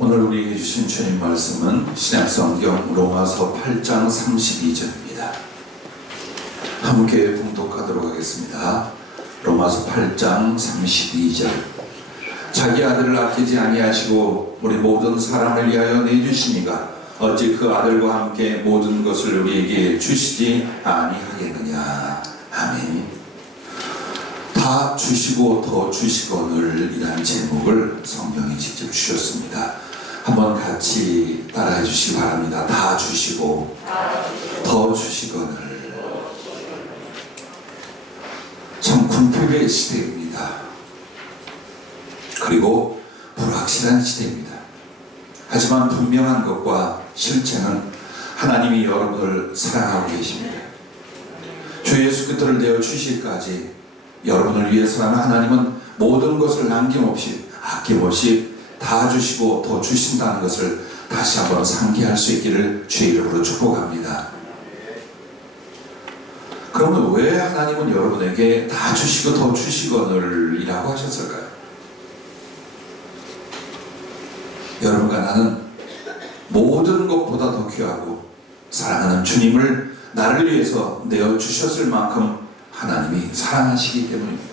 오늘 우리에게 주신 주님 말씀은 신약성경 로마서 8장 32절입니다. 함께 봉독하도록 하겠습니다. 로마서 8장 32절. 자기 아들을 아끼지 아니하시고 우리 모든 사람을 위하여 내주시니가 어찌 그 아들과 함께 모든 것을 우리에게 주시지 아니하겠느냐. 아멘. 다 주시고 더 주시거늘 이라는 제목을 성경이 직접 주셨습니다. 한번 같이 따라해 주시기 바랍니다. 다 주시고 더 주시거늘. 참 궁핍의 시대입니다. 그리고 불확실한 시대입니다. 하지만 분명한 것과 실체는 하나님이 여러분을 사랑하고 계십니다. 주 예수 그리스도를 내어 주실까지 여러분을 위해서라면 하나님은 모든 것을 남김없이 아낌없이 다 주시고 더 주신다는 것을 다시 한번 상기할 수 있기를 주의 이름으로 축복합니다. 그러면 왜 하나님은 여러분에게 다 주시고 더 주시거늘 이라고 하셨을까요? 여러분과 나는 모든 것보다 더 귀하고 사랑하는 주님을 나를 위해서 내어주셨을 만큼 하나님이 사랑하시기 때문입니다.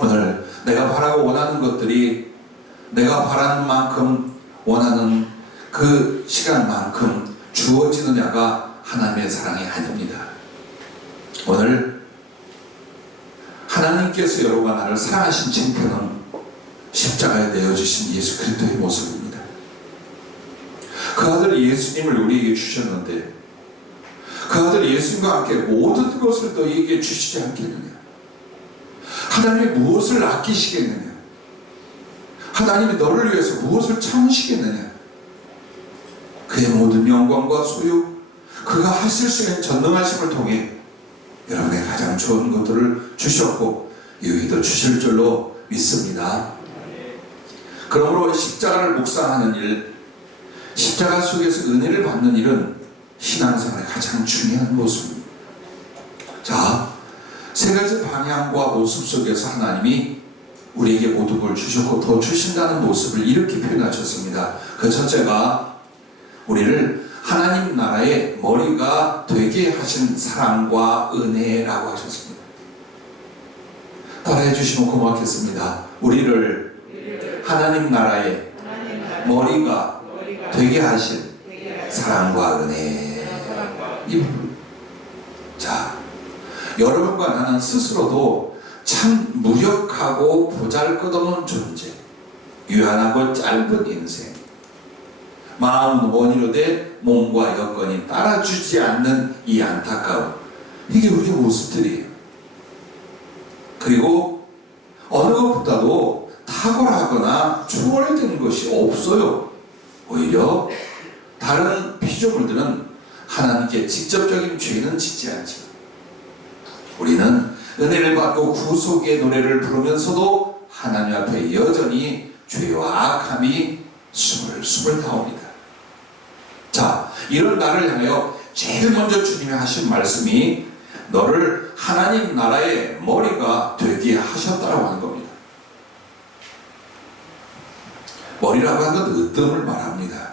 오늘 내가 바라고 원하는 것들이 내가 바라는 만큼 원하는 그 시간만큼 주어지느냐가 하나님의 사랑이 아닙니다. 오늘 하나님께서 여러분과 나를 사랑하신 칭표는 십자가에 내어주신 예수 그리스도의 모습입니다. 그 아들 예수님을 우리에게 주셨는데 그 아들 예수님과 함께 모든 것을 너희에게 주시지 않겠느냐? 하나님이 무엇을 아끼시겠느냐? 하나님이 너를 위해서 무엇을 참으시겠느냐? 그의 모든 영광과 소유, 그가 하실 수 있는 전능하심을 통해 여러분의 가장 좋은 것들을 주셨고 여기도 주실 줄로 믿습니다. 그러므로 십자가를 묵상하는 일, 십자가 속에서 은혜를 받는 일은 신앙생활의 가장 중요한 모습입니다. 자, 세 가지 방향과 모습 속에서 하나님이 우리에게 모든 걸 주셨고 더 주신다는 모습을 이렇게 표현하셨습니다. 그 첫째가 우리를 하나님 나라의 머리가 되게 하신 사랑과 은혜라고 하셨습니다. 따라해 주시면 고맙겠습니다. 우리를 하나님 나라의 머리가 되게 하신 사랑과 은혜. 자, 여러분과 나는 스스로도 참 무력하고 보잘것없는 존재, 유한하고 짧은 인생, 마음은 원이로되 몸과 여건이 따라주지 않는 이 안타까움, 이게 우리의 모습들이에요. 그리고 어느 것보다도 탁월하거나 초월된 것이 없어요. 오히려 다른 피조물들은 하나님께 직접적인 죄는 짓지 않죠. 우리는 은혜를 받고 구속의 노래를 부르면서도 하나님 앞에 여전히 죄와 악함이 스물스물 나옵니다. 자, 이런 나를 향하여 제일 먼저 주님이 하신 말씀이 너를 하나님 나라의 머리가 되게 하셨다라고 하는 겁니다. 머리라고 하는 건 으뜸을 말합니다.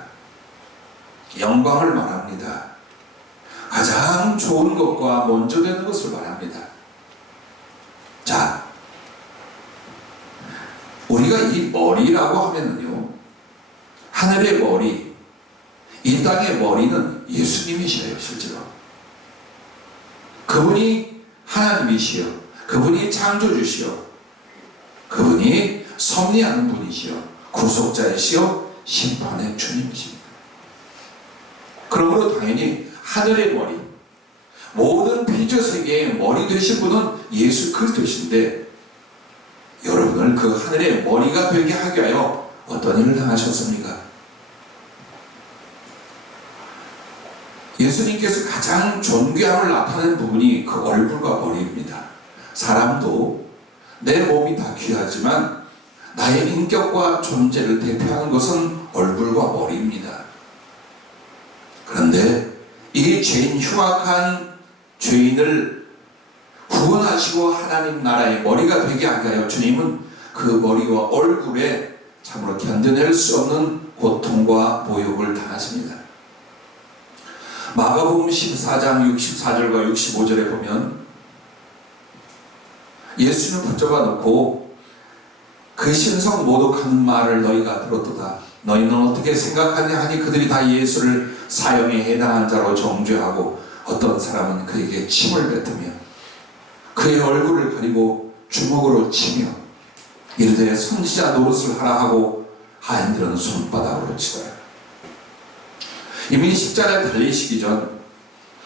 영광을 말합니다. 가장 좋은 것과 먼저 되는 것을 말합니다. 자, 우리가 이 머리라고 하면은요, 하늘의 머리, 이 땅의 머리는 예수님이시래요, 실제로. 그분이 하나님이시여, 그분이 창조주시여, 그분이 섭리하는 분이시여, 구속자이시여, 심판의 주님이십니다. 그러므로 당연히 하늘의 머리, 모든 피조세계의 머리 되신 분은 예수 그리스도이신데 여러분을 그 하늘의 머리가 되게 하기 위하여 어떤 일을 당하셨습니까? 예수님께서 가장 존귀함을 나타내는 부분이 그 얼굴과 머리입니다. 사람도 내 몸이 다 귀하지만 나의 인격과 존재를 대표하는 것은 얼굴과 머리입니다. 그런데 이 죄인 흉악한 죄인을 구원하시고 하나님 나라의 머리가 되게 하기 위하여 주님은 그 머리와 얼굴에 참으로 견뎌낼 수 없는 고통과 모욕을 당하십니다. 마가복음 14장 64절과 65절에 보면 예수는 붙잡아 놓고 그 신성 모독하는 말을 너희가 들었도다. 너희는 어떻게 생각하냐 하니 그들이 다 예수를 사형에 해당한 자로 정죄하고 어떤 사람은 그에게 침을 뱉으며 그의 얼굴을 가리고 주먹으로 치며 이르되 선지자 노릇을 하라 하고 하인들은 손바닥으로 치더라. 이미 십자가에 달리시기 전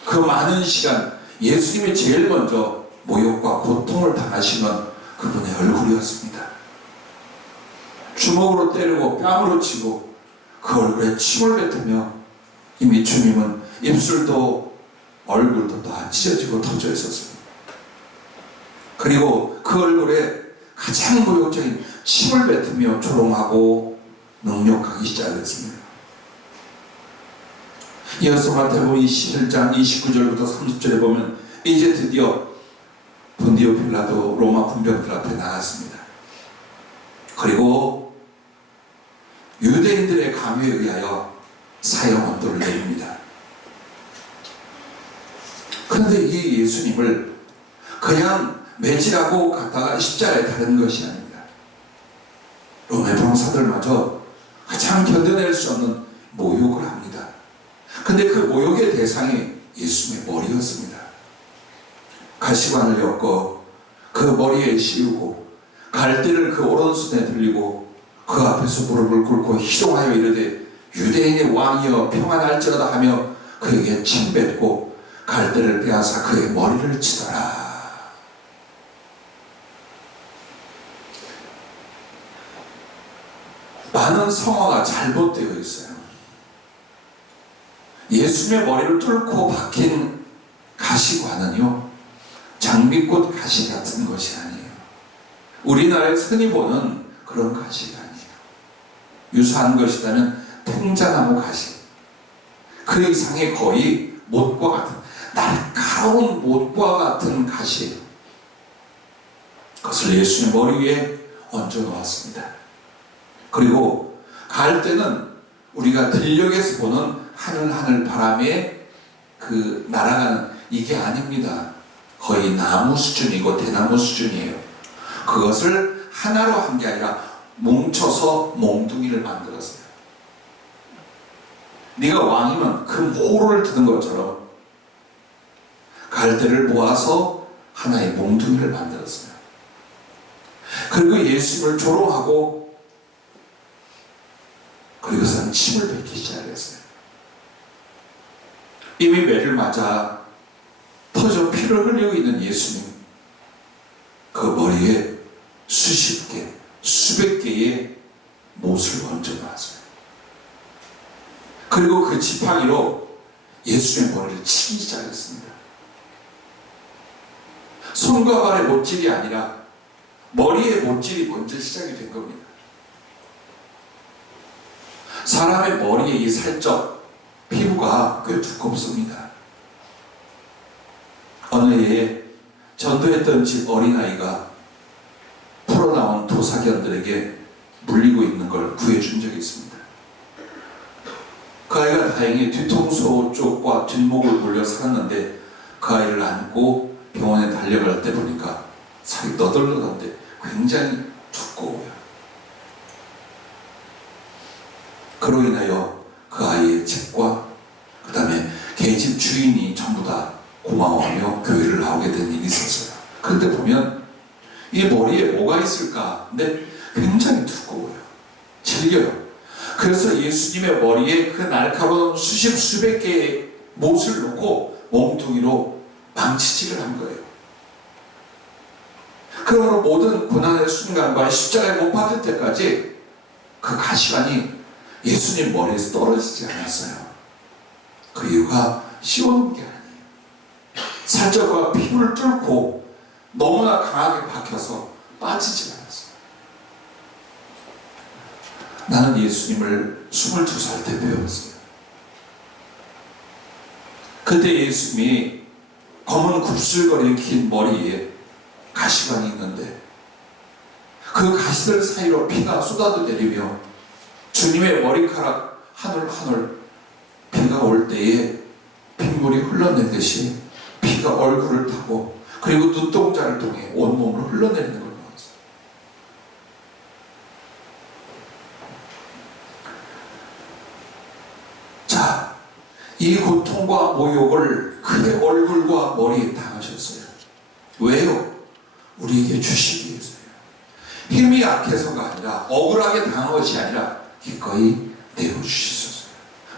그 많은 시간 예수님이 제일 먼저 모욕과 고통을 당하신 건 그분의 얼굴이었습니다. 주먹으로 때리고 뺨으로 치고 그 얼굴에 침을 뱉으며 이미 주님은 입술도 얼굴도 다 찢어지고 터져 있었습니다. 그리고 그 얼굴에 가장 모욕적인 침을 뱉으며 조롱하고 능욕하기 시작했습니다. 이어서 마태복음 21장 29절부터 30절에 보면 이제 드디어 본디오 빌라도 로마 군병들 앞에 나갔습니다. 그리고 유대인들의 강요에 의하여 사형 언도를 내립니다. 그런데 이 예수님을 그냥 매질하고 갔다가 십자가에 달은 것이 아닙니다. 로마 병사들마저 가장 견뎌낼 수 없는 모욕을 합니다. 근데 그 모욕의 대상이 예수님의 머리였습니다. 가시관을 엮어 그 머리에 씌우고 갈대를 그 오른손에 들리고 그 앞에서 무릎을 꿇고 희롱하여 이르되 유대인의 왕이여 평안할지어다 하며 그에게 침뱉고 갈대를 빼앗아 그의 머리를 치더라. 많은 성화가 잘못되어 있어요. 예수님의 머리를 뚫고 박힌 가시관은요, 장미꽃 가시 같은 것이 아니에요. 우리나라에서 흔히 보는 그런 가시가 아니에요. 유사한 것이라면 탱자나무 가시. 그 이상의 거의 못과 같은, 날카로운 못과 같은 가시예요. 그것을 예수님의 머리 위에 얹어 놓았습니다. 그리고 갈 때는 우리가 들녘에서 보는 하늘하늘 바람에 그 날아가는 이게 아닙니다. 거의 나무 수준이고 대나무 수준이에요. 그것을 하나로 한 게 아니라 뭉쳐서 몽둥이를 만들었어요. 네가 왕이면 그 호를 드는 것처럼 갈대를 모아서 하나의 몽둥이를 만들었어요. 그리고 예수님을 조롱하고 그리고선 침을 뱉기 시작했어요. 이미 매를 맞아 터져 피를 흘리고 있는 예수님, 그 머리에 수십 개, 수백 개의 못을 얹어 놨어요. 그리고 그 지팡이로 예수님의 머리를 치기 시작했습니다. 손과 발의 못질이 아니라 머리의 못질이 먼저 시작이 된 겁니다. 사람의 머리에 이 살적 피부가 꽤 두껍습니다. 어느 해에 전도했던 집 어린아이가 풀어나온 도사견들에게 물리고 있는 걸 구해준 적이 있습니다. 그 아이가 다행히 뒤통수 쪽과 뒷목을 물려 살았는데 그 아이를 안고 병원에 달려갈 때 보니까 살이 너덜너덜한데 굉장히 두꺼워요. 그로 인하여 그 아이의 집과 그 다음에 개집 주인이 전부 다 고마워하며 교회를 나오게 된 일이 있었어요. 그런데 보면 이 머리에 뭐가 있을까? 근데 굉장히 두꺼워요. 질겨요. 그래서 예수님의 머리에 그 날카로운 수십 수백 개의 못을 놓고 몽둥이로 망치질을 한 거예요. 그러므로 모든 고난의 순간과 십자가에 못 박힐 때까지 그 가시관이 예수님 머리에서 떨어지지 않았어요. 그 이유가 씌워놓은 게 아니에요. 살적과 피부를 뚫고 너무나 강하게 박혀서 빠지지 않았어요. 나는 예수님을 22살 때 배웠어요. 그때 예수님이 검은 굽슬거리는 긴 머리에 가시관이 있는데 그 가시들 사이로 피가 쏟아져 내리며 주님의 머리카락 한 올 한 올 비가 올 때에 빗물이 흘러내듯이 피가 얼굴을 타고 그리고 눈동자를 통해 온몸으로 흘러내리는 걸 보았어요. 자, 이 고통과 모욕을 그의 얼굴과 머리에 당하셨어요. 왜요? 우리에게 주시기 위해서요. 힘이 약해서가 아니라, 억울하게 당한 것이 아니라 기꺼이 내어주셨어요.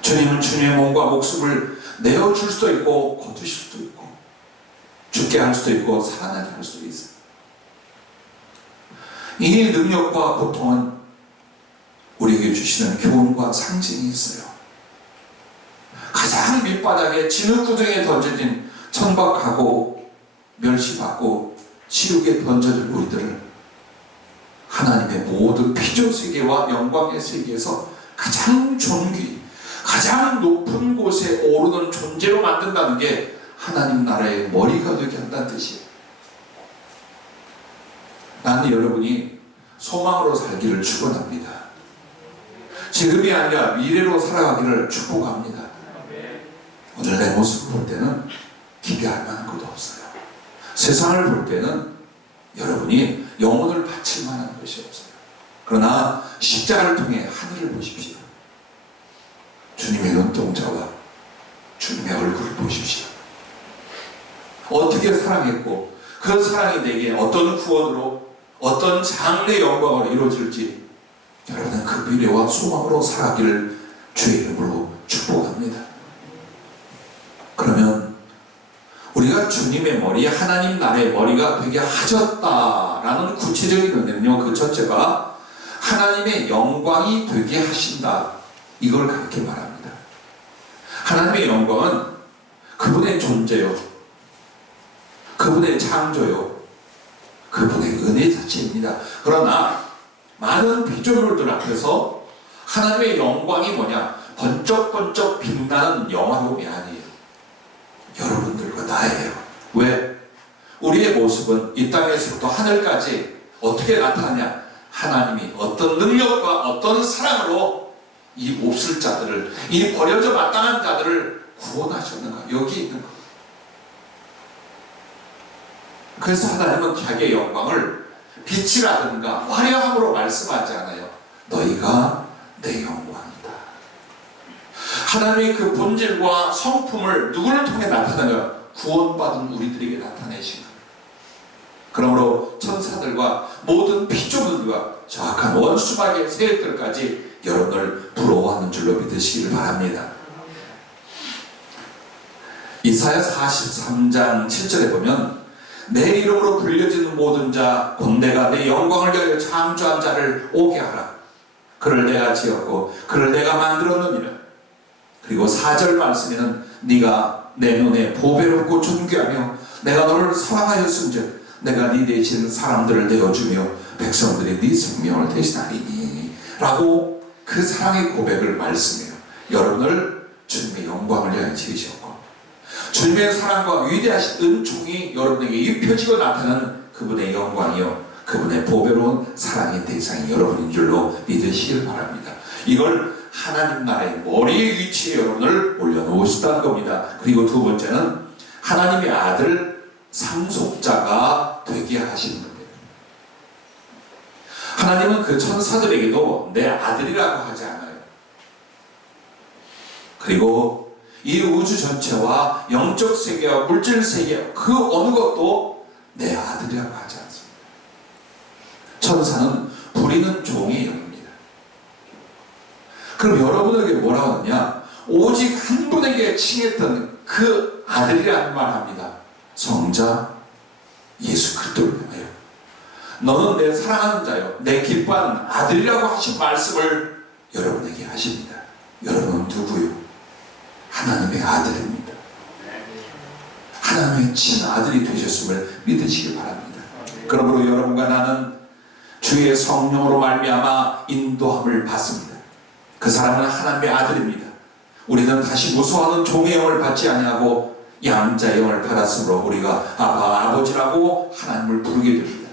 주님은 주님의 몸과 목숨을 내어줄 수도 있고 거두실 수도 있고 죽게 할 수도 있고 살아나게 할 수도 있어요. 이 능력과 고통은 우리에게 주시는 교훈과 상징이 있어요. 가장 밑바닥에 진흙구덩이에 던져진 천박하고 멸시받고 지옥에 던져진 우리들을 하나님의 모든 피조 세계와 영광의 세계에서 가장 존귀, 가장 높은 곳에 오르는 존재로 만든다는 게 하나님 나라의 머리가 되게 한다는 뜻이에요. 나는 여러분이 소망으로 살기를 축원합니다. 지금이 아니라 미래로 살아가기를 축복합니다. 오늘 내 모습을 볼 때는 기대할 만한 것도 없어요. 세상을 볼 때는 여러분이 영혼을 바칠 만한 것이 없어요. 그러나 십자가를 통해 하늘을 보십시오. 주님의 눈동자와 주님의 얼굴을 보십시오. 어떻게 사랑했고 그 사랑이 내게 어떤 구원으로 어떤 장래 영광으로 이루어질지 여러분은 그 미래와 소망으로 살아가기를 주의 이름으로 축복합니다. 그러면 우리가 주님의 머리, 하나님 나라의 머리가 되게 하셨다라는 구체적인 의미는요, 그 첫째가 하나님의 영광이 되게 하신다, 이걸 그렇게 말합니다. 하나님의 영광은 그분의 존재요, 그분의 창조요, 그분의 은혜 자체입니다. 그러나 많은 피조물들 앞에서 하나님의 영광이 뭐냐? 번쩍번쩍 빛나는 영화로움이 아니에요. 여러분들과 나예요. 왜? 우리의 모습은 이 땅에서부터 하늘까지 어떻게 나타나냐? 하나님이 어떤 능력과 어떤 사랑으로 이 몹쓸 자들을, 이 버려져 마땅한 자들을 구원하셨는가? 여기 있는 거. 그래서 하나님은 자기의 영광을 빛이라든가 화려함으로 말씀하지 않아요. 너희가 내 영광이다. 하나님의 그 본질과 성품을 누구를 통해 나타내냐? 구원받은 우리들에게 나타내신 겁니다. 그러므로 천사들과 모든 피조물들과 정확한 원수막의 세력들까지 여러분을 부러워하는 줄로 믿으시길 바랍니다. 이사야 43장 7절에 보면 내 이름으로 불려지는 모든 자 곧 내가 내 영광을 위하여 창조한 자를 오게 하라. 그를 내가 지었고 그를 내가 만들었느니라. 그리고 4절 말씀에는 네가 내 눈에 보배롭고 존귀하며 내가 너를 사랑하였은즉 내가 네 대신 사람들을 내어주며 백성들이 네 생명을 대신하리니 라고 그 사랑의 고백을 말씀해요. 여러분을 주님의 영광을 위하여 지으셨고 주님의 사랑과 위대하신 은총이 여러분에게 입혀지고 나타나는 그분의 영광이요, 그분의 보배로운 사랑의 대상이 여러분인 줄로 믿으시길 바랍니다. 이걸 하나님 나라의 머리의 위치에 여러분을 올려놓으시다는 겁니다. 그리고 두 번째는 하나님의 아들 상속자가 되게 하시는 겁니다. 하나님은 그 천사들에게도 내 아들이라고 하지 않아요. 그리고 이 우주 전체와 영적 세계와 물질 세계 그 어느 것도 내 아들이라고 하지 않습니다. 천사는 부리는 종의 영입니다. 그럼 여러분에게 뭐라고 하느냐? 오직 한 분에게 칭했던 그 아들이라는 말 합니다. 성자 예수 그리스도를 향하여 너는 내 사랑하는 자요 내 기뻐하는 아들이라고 하신 말씀을 여러분에게 하십니다. 여러분은 누구요? 하나님의 아들입니다. 하나님의 친아들이 되셨음을 믿으시기 바랍니다. 그러므로 여러분과 나는 주의 성령으로 말미암아 인도함을 받습니다. 그 사람은 하나님의 아들입니다. 우리는 다시 무서워하는 종의 영을 받지 아니하고 양자의 영을 받았으므로 우리가 아빠 아버지라고 하나님을 부르게 됩니다.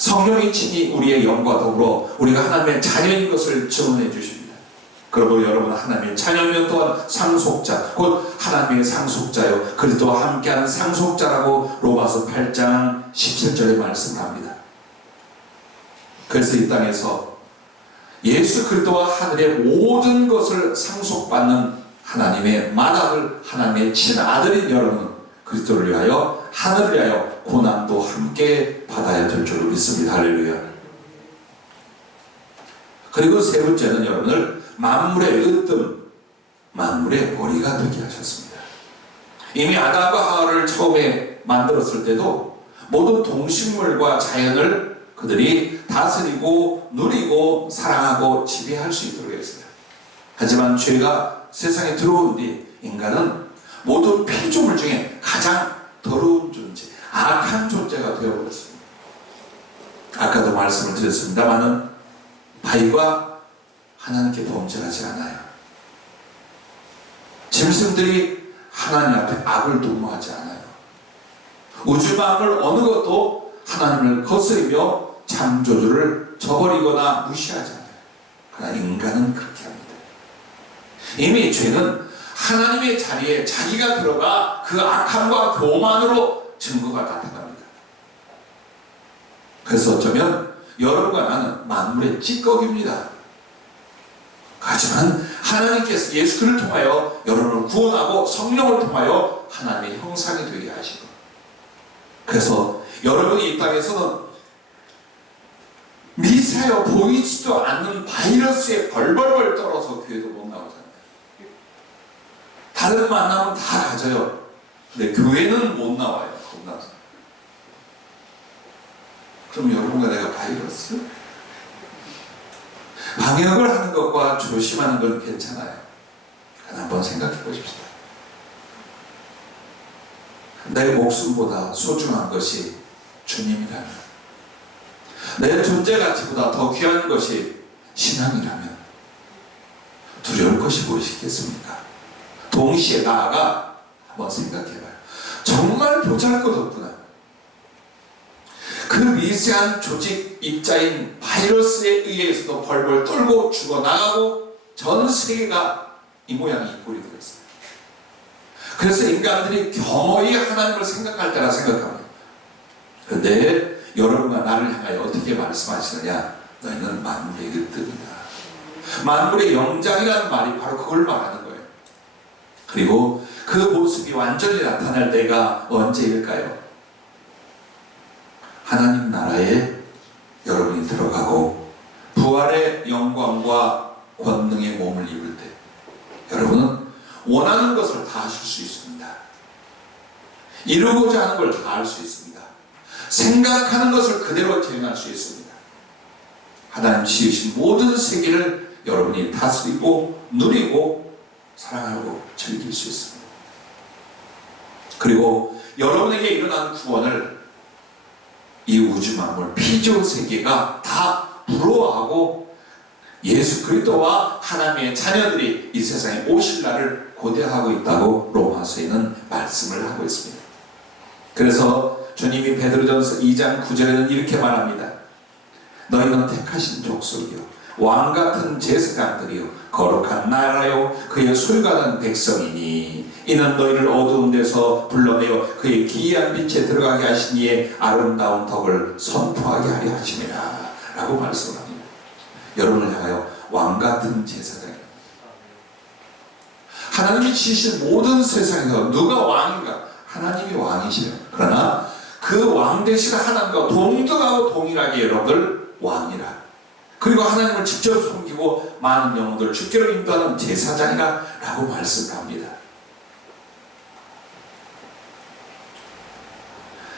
성령이 친히 우리의 영과 더불어 우리가 하나님의 자녀인 것을 증언해 주십니다. 그러므로 여러분 하나님의 자녀면 또한 상속자, 곧 하나님의 상속자요 그리스도와 함께하는 상속자라고 로마서 8장 17절에 말씀을 합니다. 그래서 이 땅에서 예수 그리스도와 하늘의 모든 것을 상속받는 하나님의 맏아들, 하나님의 친아들인 여러분, 그리스도를 위하여 하늘을 위하여 고난도 함께 받아야 될 줄로 믿습니다. 할렐루야. 그리고 세 번째는 여러분을 만물의 으뜸, 만물의 머리가 되게 하셨습니다. 이미 아담과 하와를 처음에 만들었을 때도 모든 동식물과 자연을 그들이 다스리고 누리고 사랑하고 지배할 수 있도록 했어요. 하지만 죄가 세상에 들어온 뒤 인간은 모든 피조물 중에 가장 더러운 존재, 악한 존재가 되어버렸습니다. 아까도 말씀을 드렸습니다마는 바위가 하나님께 범죄하지 않아요. 짐승들이 하나님 앞에 악을 도모하지 않아요. 우주 만물 어느 것도 하나님을 거스리며 창조주를 저버리거나 무시하지 않아요. 그러나 인간은 그렇게 합니다. 이미 죄는 하나님의 자리에 자기가 들어가 그 악함과 교만으로 증거가 나타납니다. 그래서 어쩌면 여러분과 나는 만물의 찌꺼기입니다. 하지만 하나님께서 예수 그리스도를 통하여 여러분을 구원하고 성령을 통하여 하나님의 형상이 되게 하시고, 그래서 여러분이 이 땅에서는 미세하여 보이지도 않는 바이러스에 벌벌벌 떨어서 교회도 못 나오잖아요. 다른 만나면 다 가져요. 근데 교회는 못 나와요. 겁나서. 그럼 여러분과 내가 바이러스? 방역을 하는 것과 조심하는 건 괜찮아요. 한번 생각해 보십시다. 내 목숨보다 소중한 것이 주님이라면, 내 존재 가치보다 더 귀한 것이 신앙이라면 두려울 것이 무엇이겠습니까? 동시에 나아가 한번 생각해봐요. 정말 보잘것없구나. 그 미세한 조직 입자인 바이러스에 의해서도 벌벌 떨고 죽어나가고 전 세계가 이 모양이 이 꼴이 되었어요. 그래서 인간들이 겸허히 하나님을 생각할 때라 생각합니다. 그런데 여러분과 나를 향하여 어떻게 말씀하시느냐? 너희는 만물의 으뜸이다. 만물의 영장이라는 말이 바로 그걸 말하는 거예요. 그리고 그 모습이 완전히 나타날 때가 언제일까요? 하나님 나라에 여러분이 들어가고 부활의 영광과 권능의 몸을 입을 때 여러분은 원하는 것을 다 하실 수 있습니다. 이루고자 하는 걸 다 할 수 있습니다. 생각하는 것을 그대로 재현할 수 있습니다. 하나님 지으신 모든 세계를 여러분이 다스리고 누리고 사랑하고 즐길 수 있습니다. 그리고 여러분에게 일어난 구원을 이 우주 만물 피조 세계가 다 부러워하고 예수 그리스도와 하나님의 자녀들이 이 세상에 오실 날을 고대하고 있다고 로마서에는 말씀을 하고 있습니다. 그래서 주님이 베드로전서 2장 9절에는 이렇게 말합니다. 너희는 택하신 족속이요 왕같은 제사장들이요 거룩한 나라요 그의 소유받은 백성이니 이는 너희를 어두운 데서 불러내어 그의 기이한 빛에 들어가게 하신 이의 아름다운 덕을 선포하게 하려 하심이라 라고 말씀합니다. 여러분을 향하여 왕같은 제사장입니다. 하나님이 지으신 모든 세상에서 누가 왕인가? 하나님이 왕이시래요. 그러나 그 왕 대신 하나님과 동등하고 동일하게 여러분들 왕이라, 그리고 하나님을 직접 섬기고 많은 영혼들을 주께로 인도하는 제사장이라 라고 말씀을 합니다.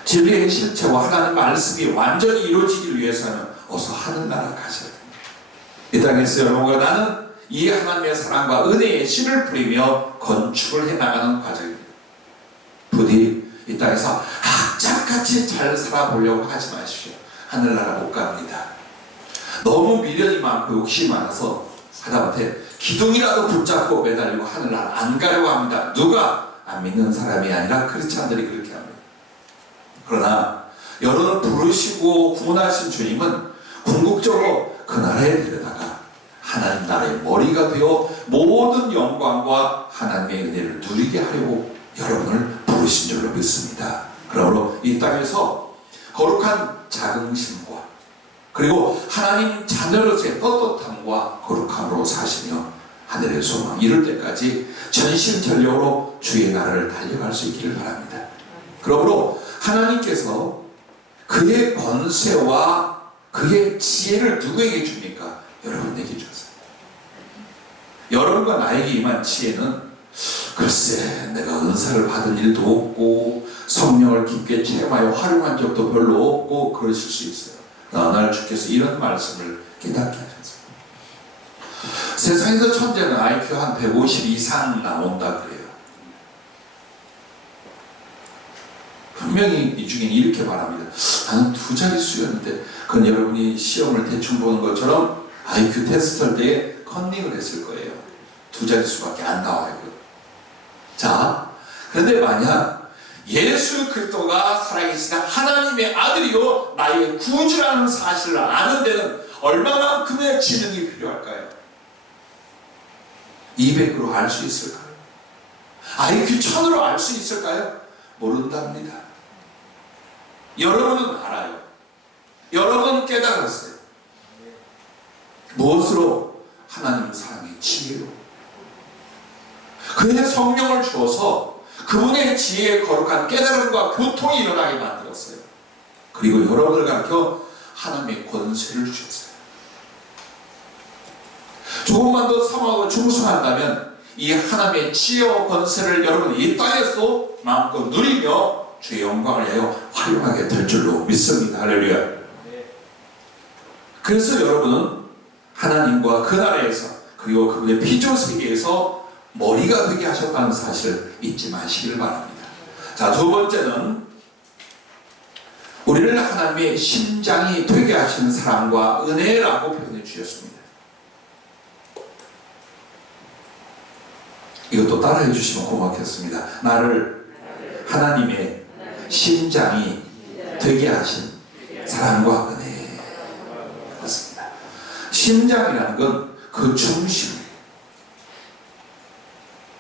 진리의 실체와 하나님 말씀이 완전히 이루어지기 위해서는 어서 하늘나라 가셔야 됩니다. 이 땅에서 여러분과 나는 이 하나님의 사랑과 은혜의 씨를 뿌리며 건축을 해나가는 과정입니다. 부디 이 땅에서 악착같이 잘 살아보려고 하지 마십시오. 하늘나라 못 갑니다. 너무 미련이 많고 욕심이 많아서 하다못해 기둥이라도 붙잡고 매달리고 하늘나라 안 가려고 합니다. 누가? 안 믿는 사람이 아니라 크리스찬들이 그렇게 합니다. 그러나 여러분을 부르시고 구원하신 주님은 궁극적으로 그 나라에 데려다가 하나님 나라의 머리가 되어 모든 영광과 하나님의 은혜를 누리게 하려고 여러분을 부르신 줄로 믿습니다. 그러므로 이 땅에서 거룩한 자긍심과 그리고 하나님 자녀로서의 떳떳함과 거룩함으로 사시며 하늘의 소망 이룰 때까지 전심전력으로 주의 나라를 달려갈 수 있기를 바랍니다. 그러므로 하나님께서 그의 권세와 그의 지혜를 누구에게 줍니까? 여러분에게 줬어요. 여러분과 나에게 임한 지혜는 글쎄 내가 은사를 받은 일도 없고 성령을 깊게 체험하여 활용한 적도 별로 없고 그러실 수 있어요. 날 주께서 이런 말씀을 깨닫게 하셨어요. 세상에서 천재는 IQ 한 150 이상 나온다 그래요. 분명히 이 중에 이렇게 말합니다. 나는 2자릿수였는데 그건 여러분이 시험을 대충 보는 것처럼 IQ 테스트 할 때에 컨닝을 했을 거예요. 2자릿수밖에 안 나와요. 자, 그런데 만약 예수 그리스도가 살아계시다 하나님의 아들이요 나의 구주라는 사실을 아는 데는 얼마만큼의 지능이 필요할까요? 200으로 알 수 있을까요? IQ 1000으로 알 수 있을까요? 모른답니다. 여러분은 알아요. 여러분은 깨달았어요. 무엇으로? 하나님 사랑의 지혜로. 그의 성령을 주어서 그분의 지혜에 거룩한 깨달음과 교통이 일어나게 만들었어요. 그리고 여러분을 가르쳐 하나님의 권세를 주셨어요. 조금만 더 사모하고 충성한다면 이 하나님의 지혜와 권세를 여러분 이 땅에서도 마음껏 누리며 주의 영광을 내어 활용하게 될 줄로 믿습니다. 할렐루야. 그래서 여러분은 하나님과 그 나라에서 그리고 그분의 피조 세계에서 머리가 되게 하셨다는 사실을 잊지 마시길 바랍니다. 자, 두 번째는 우리를 하나님의 심장이 되게 하시는 사랑과 은혜라고 표현해 주셨습니다. 이것도 따라해 주시면 고맙겠습니다. 나를 하나님의 심장이 되게 하신 사랑과 은혜. 그렇습니다. 심장이라는 건 그 중심,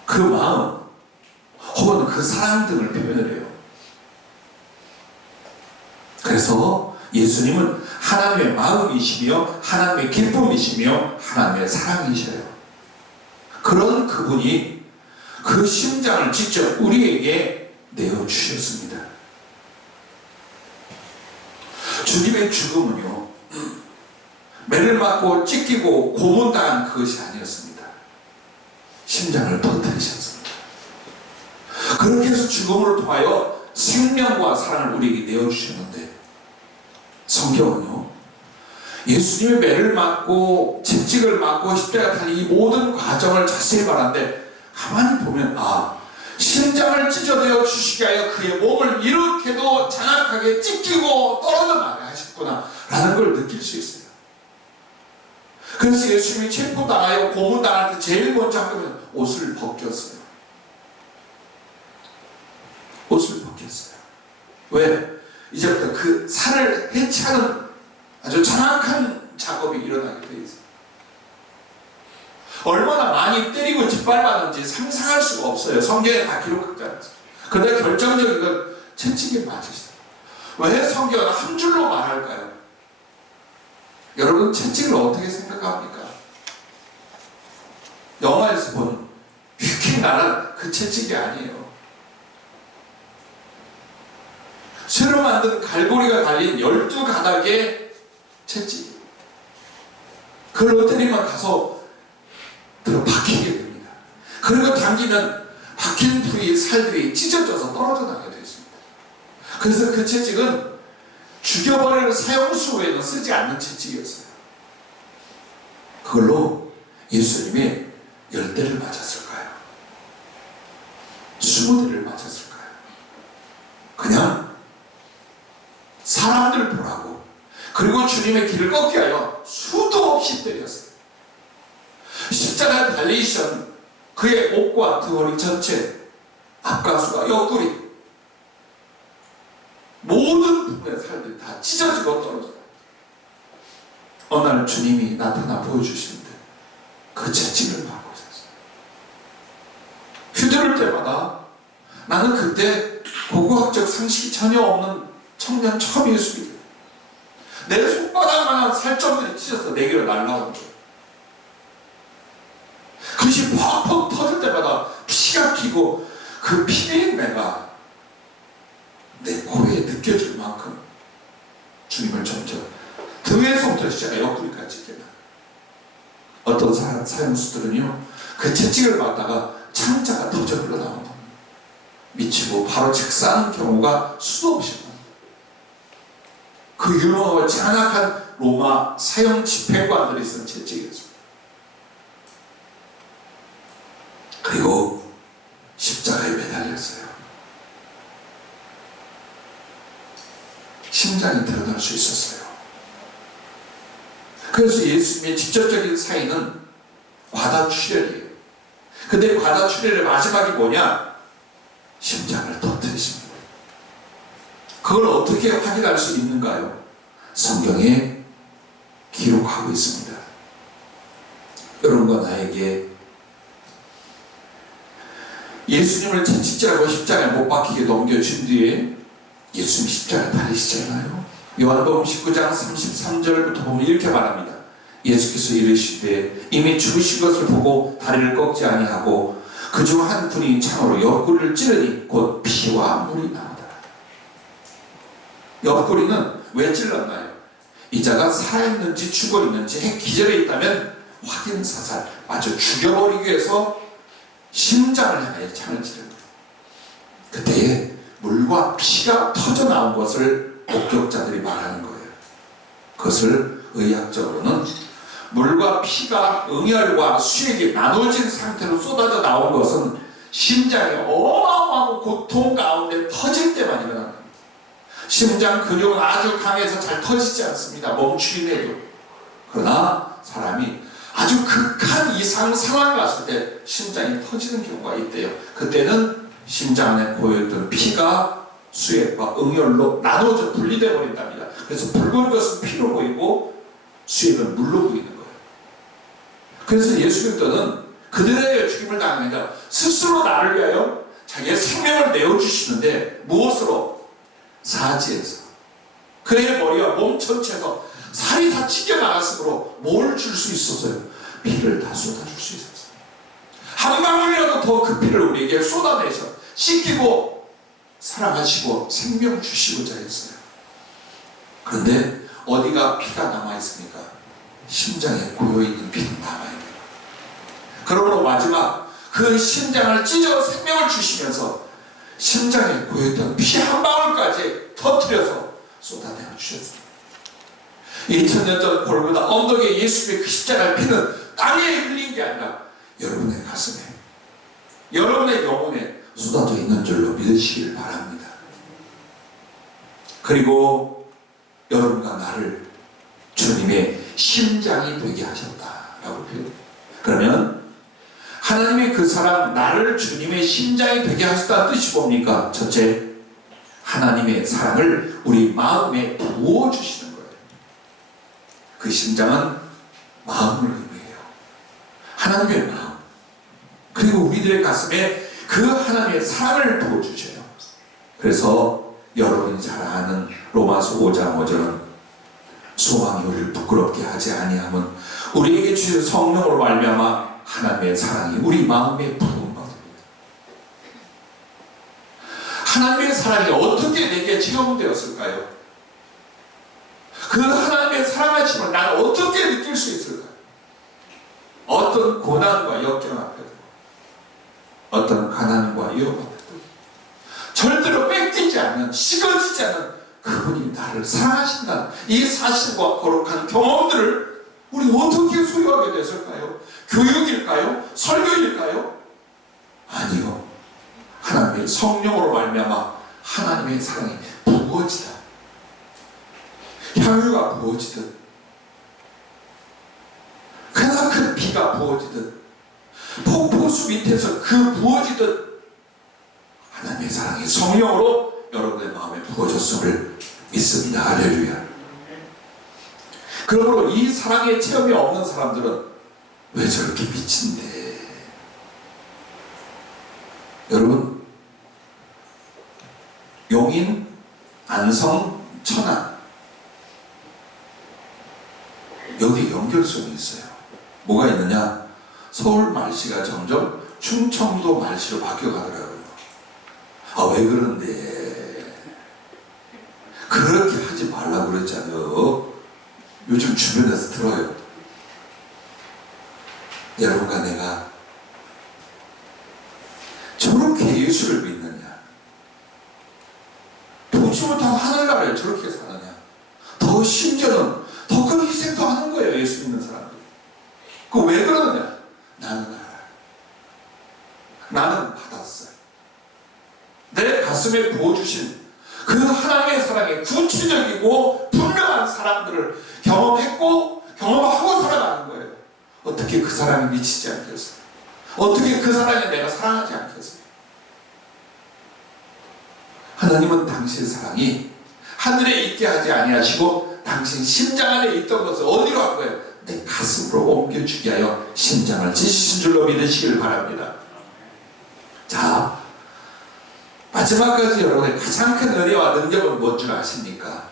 그 마음 혹은 그 사랑 등을 표현을 해요. 그래서 예수님은 하나님의 마음이시며 하나님의 기쁨이시며 하나님의 사랑이셔요. 그런 그분이 그 심장을 직접 우리에게 내어주셨습니다. 주님의 죽음은요 매를 맞고 찢기고 고문당한 그것이 아니었습니다. 심장을 터뜨리셨습니다. 그렇게 해서 죽음으로 통하여 생명과 사랑을 우리에게 내어주셨는데 성경은요 예수님의 매를 맞고 채찍을 맞고 십자가 타는 이 모든 과정을 자세히 말하는데 가만히 보면 심장을 찢어내어 주시게 하여 그의 몸을 이렇게도 장악하게 찢기고 떨어져 나가게 하셨구나 라는 걸 느낄 수 있어요. 그래서 예수님이 체포당하여 고문당할 때 제일 먼저 한 거는 옷을 벗겼어요. 옷을 벗겼어요. 왜? 이제부터 그 살을 해체하는 아주 정확한 작업이 일어나게 되어 있어요. 얼마나 많이 때리고 짓밟았는지 상상할 수가 없어요. 성경에 다 기록하지 않습니다. 그런데 결정적인 건 채찍에 맞으시다. 왜 성경은 한 줄로 말할까요? 여러분 채찍을 어떻게 생각합니까? 영화에서 본 휙휙 나는 그 채찍이 아니에요. 새로 만든 갈고리가 달린 12가닥의 채찍. 그걸 어떻게만 가서 들어 박히게 됩니다. 그리고 당기면 박힌 부위 살들이 찢어져서 떨어져 나가게 되어 있습니다. 그래서 그 채찍은 죽여버리는 사형수 외에는 쓰지 않는 채찍이었어요. 그걸로 예수님이 10대를 맞았을까요? 20대를 맞았을까요? 그냥 사람들 보라고 그리고 주님의 길을 꺾게 하여 수도 없이 때렸어요. 십자가에 달리신 그의 옷과 등허리 전체 앞가수가 옆구리 모든 여러분의 살들이 다 찢어지고 떨어져요. 어느 날 주님이 나타나 보여주시는데 그 채찍을 받고 있었어요. 휘두를 때마다 나는 그때 고고학적 상식이 전혀 없는 청년 처음 예수 믿어요. 내 손바닥만한 살점들이 찢어서 내게로 날라오는 거예요. 그것이 퍽퍽 터질 때마다 피가 튀고 그 피내가 내 코에 느껴질 만큼 주님을 점점 등에서부터 시작해 옆구리까지 깨나. 어떤 사형수들은요 그 채찍을 맞다가 창자가 터져 흘러나오는 겁니다. 미치고 바로 즉사하는 경우가 수도 없이 많아요. 그 유명하고 잔악한 로마 사형 집행관들이 쓴 채찍이었습니다. 그리고 십자가에 매달렸어요. 심장이 드러날 수 있었어요. 그래서 예수님의 직접적인 사인은 과다출혈이에요. 근데 과다출혈의 마지막이 뭐냐? 심장을 터뜨리십니다. 그걸 어떻게 확인할 수 있는가요? 성경에 기록하고 있습니다. 여러분과 나에게 예수님을 채찍질하고 십자가에 못 박히게 넘겨준 뒤에 예수님 십자가에 달리시잖아요. 요한복음 19장 33절부터 보면 이렇게 말합니다. 예수께서 이르시되 이미 죽으신 것을 보고 다리를 꺾지 아니하고 그중 한 분이 창으로 옆구리를 찌르니 곧 피와 물이 나오더라. 옆구리는 왜 찔렀나요? 이자가 살아있는지 죽어있는지 기절해 있다면 확인사살 마저 죽여버리기 위해서 심장을 향해 창을 찌른 거예요. 그때에 물과 피가 터져 나온 것을 목격자들이 말하는 거예요. 그것을 의학적으로는 물과 피가 응혈과 수액이 나눠진 상태로 쏟아져 나온 것은 심장이 어마어마한 고통 가운데 터질 때만 일어나는 겁니다. 심장 근육은 아주 강해서 잘 터지지 않습니다. 멈추긴 해도. 그러나 사람이 아주 극한 이상 상황에 갔을 때 심장이 터지는 경우가 있대요. 그때는 심장 안에 고여있던 피가 수액과 응혈로 나눠져 분리되어 버린답니다. 그래서 붉은 것은 피로 보이고 수액은 물로 보이는 거예요. 그래서 예수 그리스도는 그들의 죽임을 당하니까 스스로 나를 위하여 자기의 생명을 내어주시는데 무엇으로? 사지에서 그의 머리와 몸 전체에서 살이 다 찢겨나갔으므로 뭘 줄 수 있었어요? 피를 다 쏟아줄 수 있었어요. 한 방울이라도 더 그 피를 우리에게 쏟아내셔 씻기고 사랑하시고 생명 주시고자 했어요. 그런데 어디가 피가 남아있습니까? 심장에 고여있는 피는 남아있는 거예요. 그러므로 마지막 그 심장을 찢어 생명을 주시면서 심장에 고여있던 피 한 방울까지 터뜨려서 쏟아내어 주셨습니다. 2000년 전 골고다 언덕에 예수님의 그 십자가의 피는 땅에 흘린 게 아니라 여러분의 가슴에 여러분의 영혼에 쏟아져 있는 줄로 믿으시길 바랍니다. 그리고 여러분과 나를 주님의 심장이 되게 하셨다라고 표현해요. 그러면 하나님의 그 사람 나를 주님의 심장이 되게 하셨다는 뜻이 뭡니까? 첫째, 하나님의 사랑을 우리 마음에 부어주시는 거예요. 그 심장은 마음을 의미해요. 하나님의 마음. 그리고 우리들의 가슴에 그 하나님의 사랑을 부어주셔요. 그래서 여러분이 잘 아는 로마서 5장 5절은 소망이 우리를 부끄럽게 하지 아니함은 우리에게 주신 성령으로 말미암아 하나님의 사랑이 우리 마음에 부은 것입니다. 하나님의 사랑이 어떻게 내게 체험되었을까요? 그 하나님의 사랑하심을 나는 어떻게 느낄 수 있을까요? 어떤 고난과 역경 앞에도 어떤 가난과 위험 앞에도 절대로 뺏기지 않는 식어지지 않는 그분이 나를 사랑하신다는 이 사실과 거룩한 경험들을 우리 어떻게 소유하게 됐을까요? 교육일까요? 설교일까요? 아니요. 하나님의 성령으로 말미암아 하나님의 사랑이 부어지다. 향유가 부어지듯 그나큰 비가 부어지듯 폭포수 밑에서 그 부어지듯 하나님의 사랑이 성령으로 여러분의 마음에 부어졌음을 믿습니다. 할렐루야. 그러므로 이 사랑의 체험이 없는 사람들은 왜 저렇게 미친데? 여러분, 용인, 안성, 천안 여기 연결성이 있어요. 뭐가 있느냐? 서울 말씨가 점점 충청도 말씨로 바뀌어가더라고요. 아, 왜 그런데? 그렇게 하지 말라고 그랬잖아요. 요즘 주변에서 들어요. 여러분과 내가 저렇게 예수를 믿느냐? 보지 못한 하늘나라에 저렇게 사느냐? 더 심지어는 더 큰 희생도 하는 거예요. 예수 믿는 사람들. 그거 왜 그러느냐? 나는 알아요. 나는 받았어요. 내 가슴에 부어주신 그 하나님의 사랑의 구체적이고 분명한 사랑들을 경험했고 경험하고 살아가는 거예요. 어떻게 그 사랑에 미치지 않겠어요? 어떻게 그 사랑에 내가 사랑하지 않겠어요? 하나님은 당신의 사랑이 하늘에 있게 하지 아니하시고 당신 심장 안에 있던 것을 어디로 한 거예요? 내 가슴으로 옮겨주게 하여 심장을 찢으신 줄로 믿으시길 바랍니다. 자, 마지막까지 여러분의 가장 큰 은혜와 능력은 뭔 줄 아십니까?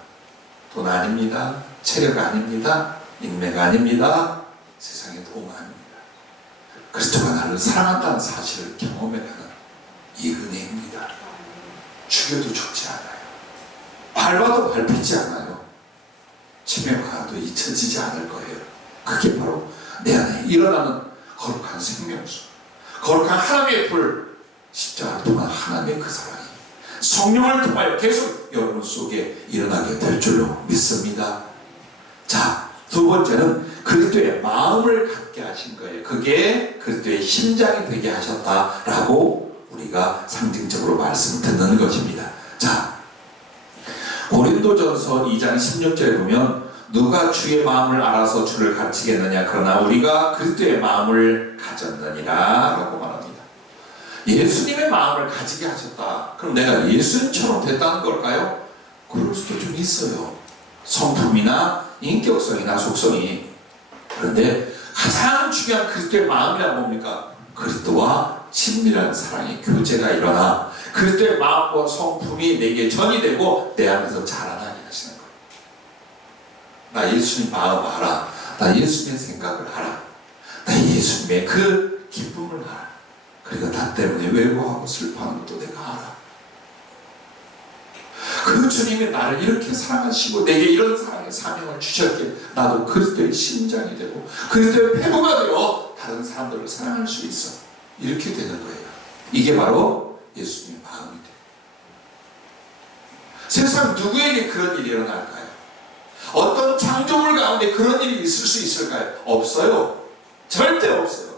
돈 아닙니다. 체력 아닙니다. 인맥 아닙니다. 세상의 도움 아닙니다. 그리스도가 나를 사랑한다는 사실을 경험해가는 이 은혜입니다. 죽여도 죽지 않아요. 밟아도 밟히지 않아요. 침에 가도 잊혀지지 않을 거예요. 그게 바로 내 안에 일어나는 거룩한 생명수, 거룩한 하나님의 불, 십자가를 통한 하나님의 그 사랑이 성령을 통하여 계속 여러분 속에 일어나게 될 줄로 믿습니다. 자, 두 번째는 그리스도의 마음을 갖게 하신 거예요. 그게 그리스도의 심장이 되게 하셨다라고 우리가 상징적으로 말씀 듣는 것입니다. 자, 고린도전서 2장 16절에 보면 누가 주의 마음을 알아서 주를 가르치겠느냐, 그러나 우리가 그리스도의 마음을 가졌느니라 라고 말합니다. 예수님의 마음을 가지게 하셨다. 그럼 내가 예수님처럼 됐다는 걸까요? 그럴 수도 좀 있어요. 성품이나 인격성이나 속성이. 그런데 가장 중요한 그리스도의 마음이란 뭡니까? 그리스도와 친밀한 사랑의 교제가 일어나 그리스도의 마음과 성품이 내게 전이 되고 내 안에서 자라나게 하시는 거예요. 나 예수님 마음 알아. 나 예수님의 생각을 알아. 나 예수님의 그 기쁨을 알아. 그리고 나 때문에 외로워하고 슬퍼하는 것도 내가 알아. 그 주님이 나를 이렇게 사랑하시고 내게 이런 사랑의 사명을 주셨기에 나도 그리스도의 심장이 되고 그리스도의 폐부가 되어 다른 사람들을 사랑할 수 있어. 이렇게 되는 거예요. 이게 바로 예수님의 마음이 돼요. 세상 누구에게 그런 일이 일어날까요? 어떤 창조물 가운데 그런 일이 있을 수 있을까요? 없어요. 절대 없어요.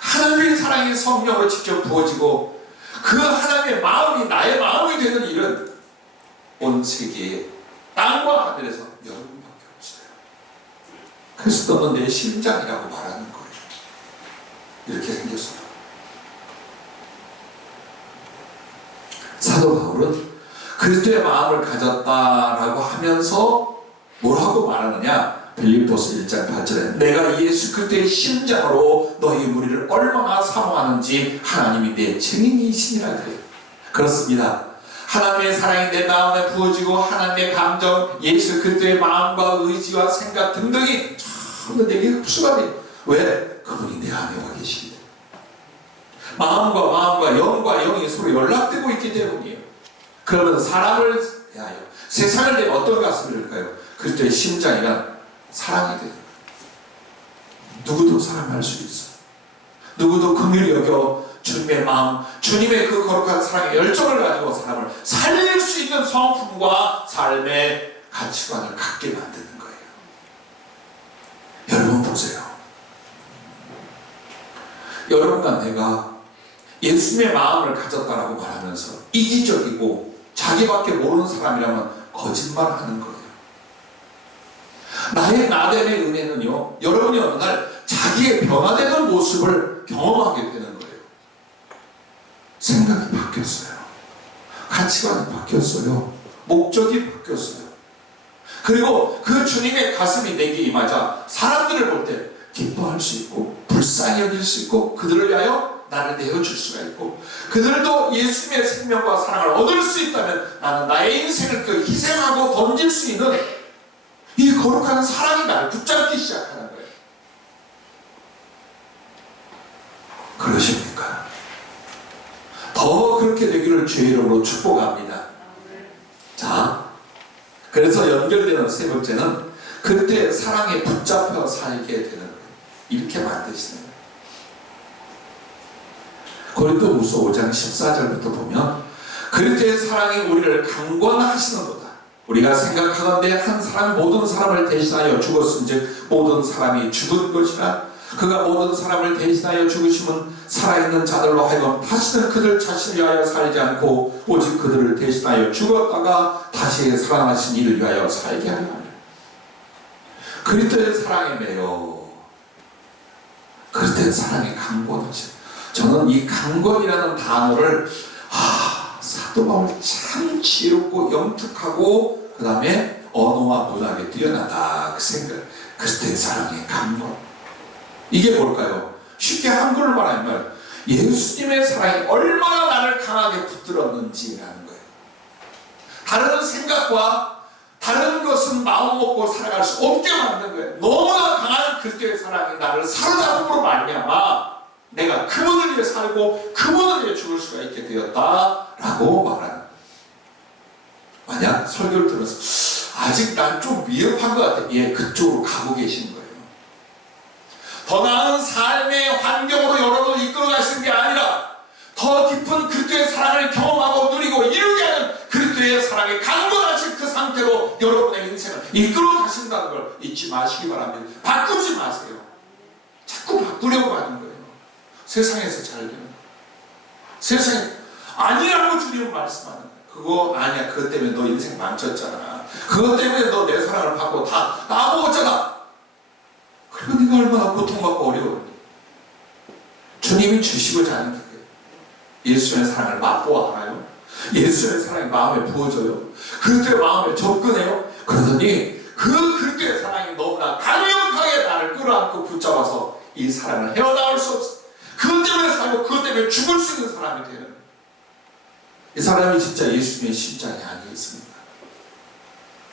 하나님의 사랑의 성령으로 직접 부어지고 그 하나님의 마음이 나의 마음이 되는 일은 온 세계에 땅과 하늘에서 여러분밖에 없어요. 그래서 너는 내 심장이라고 말하는 거예요. 이렇게 생겼어요. 사도 바울은 그리스도의 마음을 가졌다라고 하면서 뭐라고 말하느냐? 빌립보서 1장 8절에 내가 예수 그리스도의 심장으로 너희 무리를 얼마나 사모하는지 하나님이 내 증인이시니라 그래요. 그렇습니다. 하나님의 사랑이 내 마음에 부어지고 하나님의 감정, 예수 그리스도의 마음과 의지와 생각 등등이 전부 내게 흡수가 돼요. 왜? 그분이 내 안에 와 계시기 때문에. 마음과 영과 영이 서로 연락되고 있기 때문이에요. 그러면 사람을 대하여 세상을 대해 어떤 가슴이 될까요? 그리스도의 심장이란 사랑이 돼요. 누구도 사랑할 수 있어요. 누구도 긍휼히 여겨 주님의 마음, 주님의 그 거룩한 사랑의 열정을 가지고 사람을 살릴 수 있는 성품과 삶의 가치관을 갖게 만드는 거예요. 여러분 보세요. 여러분과 내가 예수님의 마음을 가졌다라고 말하면서 이기적이고 자기밖에 모르는 사람이라면 거짓말하는 거예요. 나의 나됨의 은혜는요, 여러분이 어느 날 자기의 변화되는 모습을 경험하게 되는 거예요. 생각이 바뀌었어요. 가치관이 바뀌었어요. 목적이 바뀌었어요. 그리고 그 주님의 가슴이 내게 임하자 사람들을 볼 때 기뻐할 수 있고 불쌍히 여길 수 있고 그들을 위하여 나를 내어줄 수가 있고 그들도 예수님의 생명과 사랑을 얻을 수 있다면 나는 나의 인생을 그 희생하고 던질 수 있는 이 거룩한 사랑이 나를 붙잡기 시작하는 거예요. 그러십니까? 더 그렇게 되기를 주의 이름으로 축복합니다. 자, 그래서 연결되는 세 번째는 그때 사랑에 붙잡혀 살게 되는 거예요. 이렇게 만드시는 거예요. 고린도후서 5장 14절부터 보면 그리스도의 사랑이 우리를 강권하시는도다. 우리가 생각하건대 한 사람 모든 사람을 대신하여 죽었은즉 모든 사람이 죽은 것이라 그가 모든 사람을 대신하여 죽으심은 살아있는 자들로 하여금 다시는 그들 자신을 위하여 살지 않고 오직 그들을 대신하여 죽었다가 다시 살아나신 이를 위하여 살게 하려 하라. 그리스도의 사랑에 매여 그리스도의 사랑에 강권하시. 저는 이 강권이라는 단어를 사도 바울 참 지혜롭고 영특하고 그 다음에 언어와 문학에 뛰어나다 그 생각. 그리스도의 사랑에 강권. 이게 뭘까요? 쉽게 한글로 말하면 예수님의 사랑이 얼마나 나를 강하게 붙들었는지라는 거예요. 다른 생각과 다른 것은 마음 먹고 살아갈 수 없게 만든 거예요. 너무나 강한 그리스도의 사랑이 나를 사로잡음으로 말미암아 내가 그분을 위해 살고 그분을 위해 죽을 수가 있게 되었다라고 말하는 거예요. 만약 설교를 들어서 아직 난 좀 위협한 것 같아. 예, 그쪽으로 가고 계신 거예요. 더 나은 삶의 환경으로 여러분을 이끌어 가시는 게 아니라 더 깊은 그리스도의 사랑을 경험하고 누리고 이루게 하는 그리스도의 사랑에 강건하신 그 상태로 여러분의 인생을 이끌어 가신다는 걸 잊지 마시기 바랍니다. 바꾸지 마세요. 자꾸 바꾸려고 하는 거예요. 세상에서 잘 되는 거예요. 세상에 아니라고 주님은 말씀하는 거예요. 그거 아니야. 그것 때문에 너 인생 망쳤잖아. 그것 때문에 너 내 사랑을 받고 다 나아먹었잖아. 그리고 네가 얼마나 고통받고 어려운데 주님이 주시고자 하는 게 예수의 사랑을 맛보아 알아요? 예수의 사랑이 마음에 부어져요? 그리스도의 마음에 접근해요? 그러더니 그 그리스도의 사랑이 너무나 강력하게 나를 끌어안고 붙잡아서 이 사랑을 헤어나올 수 없어. 그것 때문에 살고 그것 때문에 죽을 수 있는 사람이 되는 이 사람이 진짜 예수님의 심장이 아니겠습니까?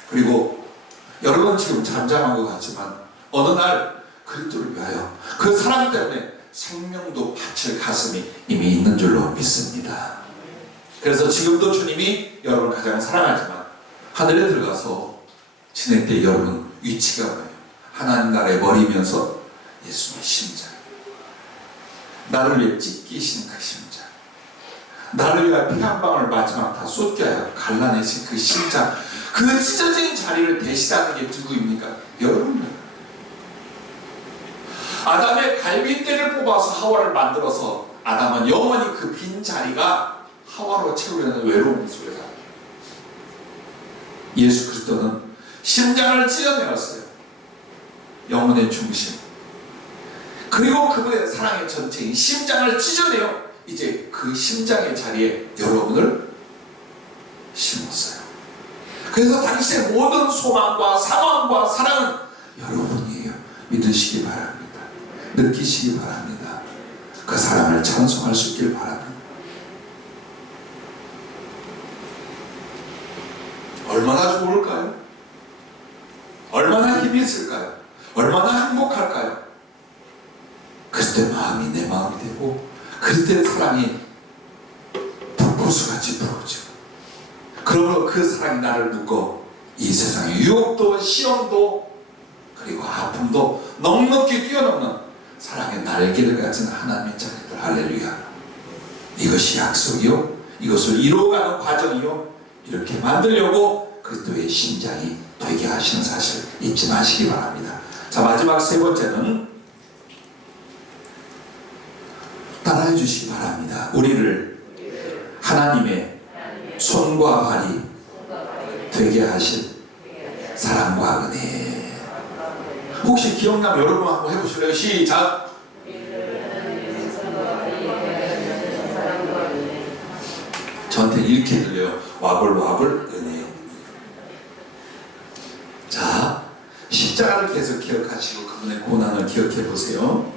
그리고 여러분 지금 잠잠한 것 같지만 어느 날 그리스도를 위하여 그 사랑 때문에 생명도 바칠 가슴이 이미 있는 줄로 믿습니다. 그래서 지금도 주님이 여러분 가장 사랑하지만 하늘에 들어가서 지낼 때 여러분 위치가 뭐예요? 하나님 나라의 머리면서 예수님의 심장, 나를 위해 찢기신 그 심장, 나를 위해 피 한 방울 마지막 다 쏟겨야 갈라내신 그 심장, 그 찢어진 자리를 대신하는 게 누구입니까? 여러분입니다. 아담의 갈빗대를 뽑아서 하와를 만들어서 아담은 영원히 그 빈 자리가 하와로 채우려는 외로움 속에서 예수 그리스도는 심장을 찢어내었어요. 영혼의 중심. 그리고 그분의 사랑의 전체인 심장을 찢어내어 이제 그 심장의 자리에 여러분을 심었어요. 그래서 당신의 모든 소망과 상황과 사랑은 여러분이에요. 믿으시기 바랍니다. 느끼시기 바랍니다. 그 사랑을 찬송할 수 있길 바랍니다. 얼마나 좋을까요? 얼마나 힘이 있을까요? 얼마나 행복할까요? 그때 마음이 내 마음이 되고 그때 사랑이 불꽃수같이 부어지고 그러므로 그 사랑이 나를 묶어 이 세상의 유혹도 시험도 그리고 아픔도 넉넉히 뛰어넘는 사랑의 날개를 가진 하나님의 자녀들. 할렐루야. 이것이 약속이요 이것을 이루어가는 과정이요 이렇게 만들려고 그리스도의 심장이 되게 하시는 사실 잊지 마시기 바랍니다. 자, 마지막 세 번째는 따라해 주시기 바랍니다. 우리를 하나님의 손과 발이 되게 하신 사랑과 은혜. 혹시 기억나면 여러분 한번 해보실래요? 시작! 저한테 이렇게 들려요. 와글와글 은혜. 십자가를 계속 기억하시고 그분의 고난을 기억해 보세요.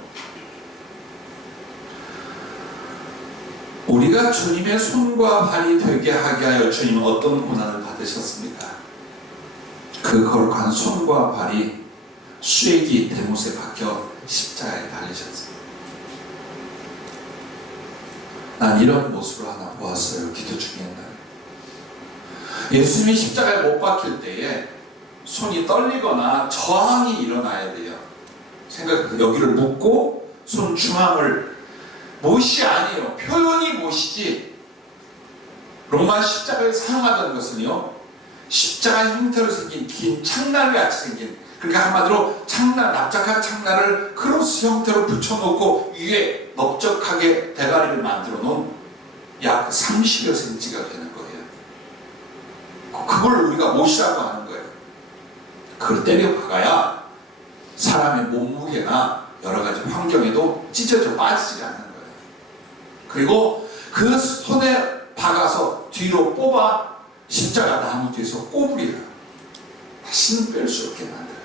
우리가 주님의 손과 발이 되게 하게 하여 주님은 어떤 고난을 받으셨습니까? 그 거룩한 손과 발이 쇠기 대못에 박혀 십자가에 달리셨어요. 난 이런 모습을 하나 보았어요. 기도 중에 날. 예수님이 십자가에 못 박힐 때에 손이 떨리거나 저항이 일어나야 돼요. 여기를 묶고 손 중앙을 못이 아니에요. 표현이 못이지. 로마 십자가에 사용하던 것은요, 십자가 형태로 생긴 긴 창날 같이 생긴, 그러니까 한마디로 창날, 납작한 창날을 크로스 형태로 붙여놓고 위에 넓적하게 대가리를 만들어 놓은 약 30여 cm가 되는 거예요. 그걸 우리가 못이라고 하는 거예요. 그걸 때려 박아야 사람의 몸무게나 여러 가지 환경에도 찢어져 빠지지 않는 거예요. 그리고 그 손에 박아서 뒤로 뽑아 십자가 나무 뒤에서 꼬부리라. 다시는 뺄 수 없게 만들어요.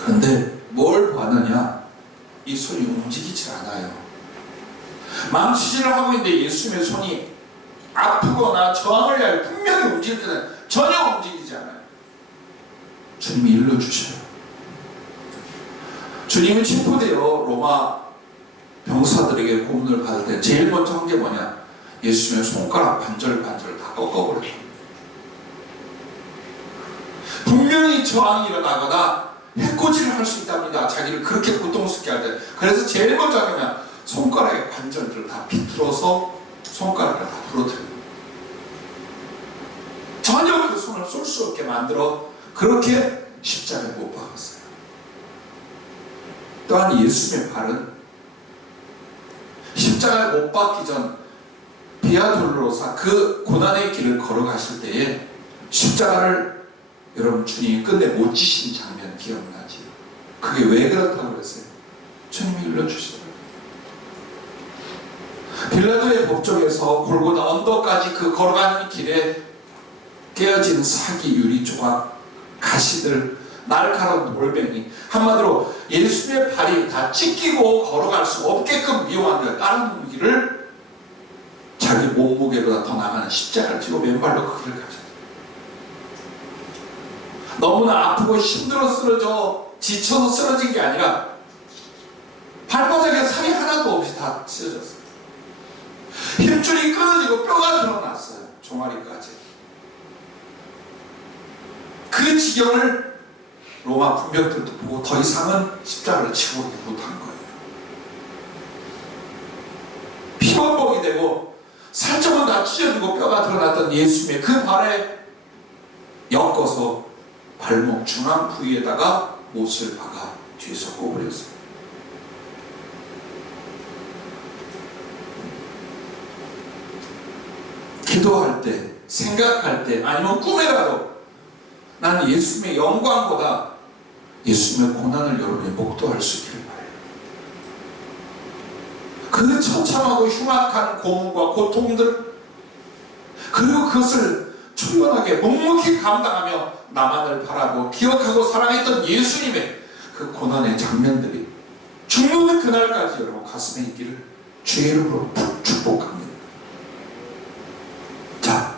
그런데 뭘 봤느냐? 이 손이 움직이질 않아요. 망치질을 하고 있는데 예수님의 손이 아프거나 저항을 위하여 분명히 움직일 때는 전혀 움직이지 않아요. 주님이 일러주셔요. 주님은 체포되어 로마 병사들에게 고문을 받을 때 제일 먼저 한 게 뭐냐? 예수님의 손가락 반절 다 꺾어버려요. 분명히 저항이 일어나거나 해코지를 할 수 있답니다. 자기를 그렇게 고통스럽게 할 때. 그래서 제일 먼저 하면 손가락의 관절들을 다 비틀어서 손가락을 다 부러뜨려요. 전혀 그 손을 쏠 수 없게 만들어 그렇게 십자가에 못 박았어요. 또한 예수님의 발은 십자가에 못 박기 전 비아 돌로로사 그 고난의 길을 걸어가실 때에 십자가를 여러분 주님이 끝내 못 지신 장면 기억나지? 그게 왜 그렇다고 그랬어요? 주님이 일러주시더라고요. 빌라도의 법정에서 골고다 언덕까지 그 걸어가는 길에 깨어진 사기 유리 조각, 가시들, 날카로운 돌멩이, 한마디로 예수님의 발이 다 찢기고 걸어갈 수 없게끔 미용한 그 다른 길을 자기 몸무게보다 더 나가는 십자가를 지고 맨발로 그 길을 가죠. 너무나 아프고 힘들어 쓰러져 지쳐서 쓰러진 게 아니라 발바닥에 살이 하나도 없이 다 찢어졌어요. 힘줄이 끊어지고 뼈가 드러났어요. 종아리까지. 그 지경을 로마 군병들도 보고 더 이상은 십자가를 치고 못한 거예요. 피범벅이 되고 살점은 다 찢어지고 뼈가 드러났던 예수님의 그 발에 엮어서 발목 중앙 부위에다가 못을 박아 뒤에서 꼬부렸어요. 기도할 때, 생각할 때, 아니면 꿈에라도 나는 예수님의 영광보다 예수님의 고난을 여러분이 목도할 수 있기를 바라요. 그 처참하고 흉악한 고문과 고통들, 그리고 그것을 초연하게 묵묵히 감당하며 나만을 바라고 기억하고 사랑했던 예수님의 그 고난의 장면들이 죽는 그날까지 여러분 가슴에 있기를 주의 이름으로 축복합니다. 자,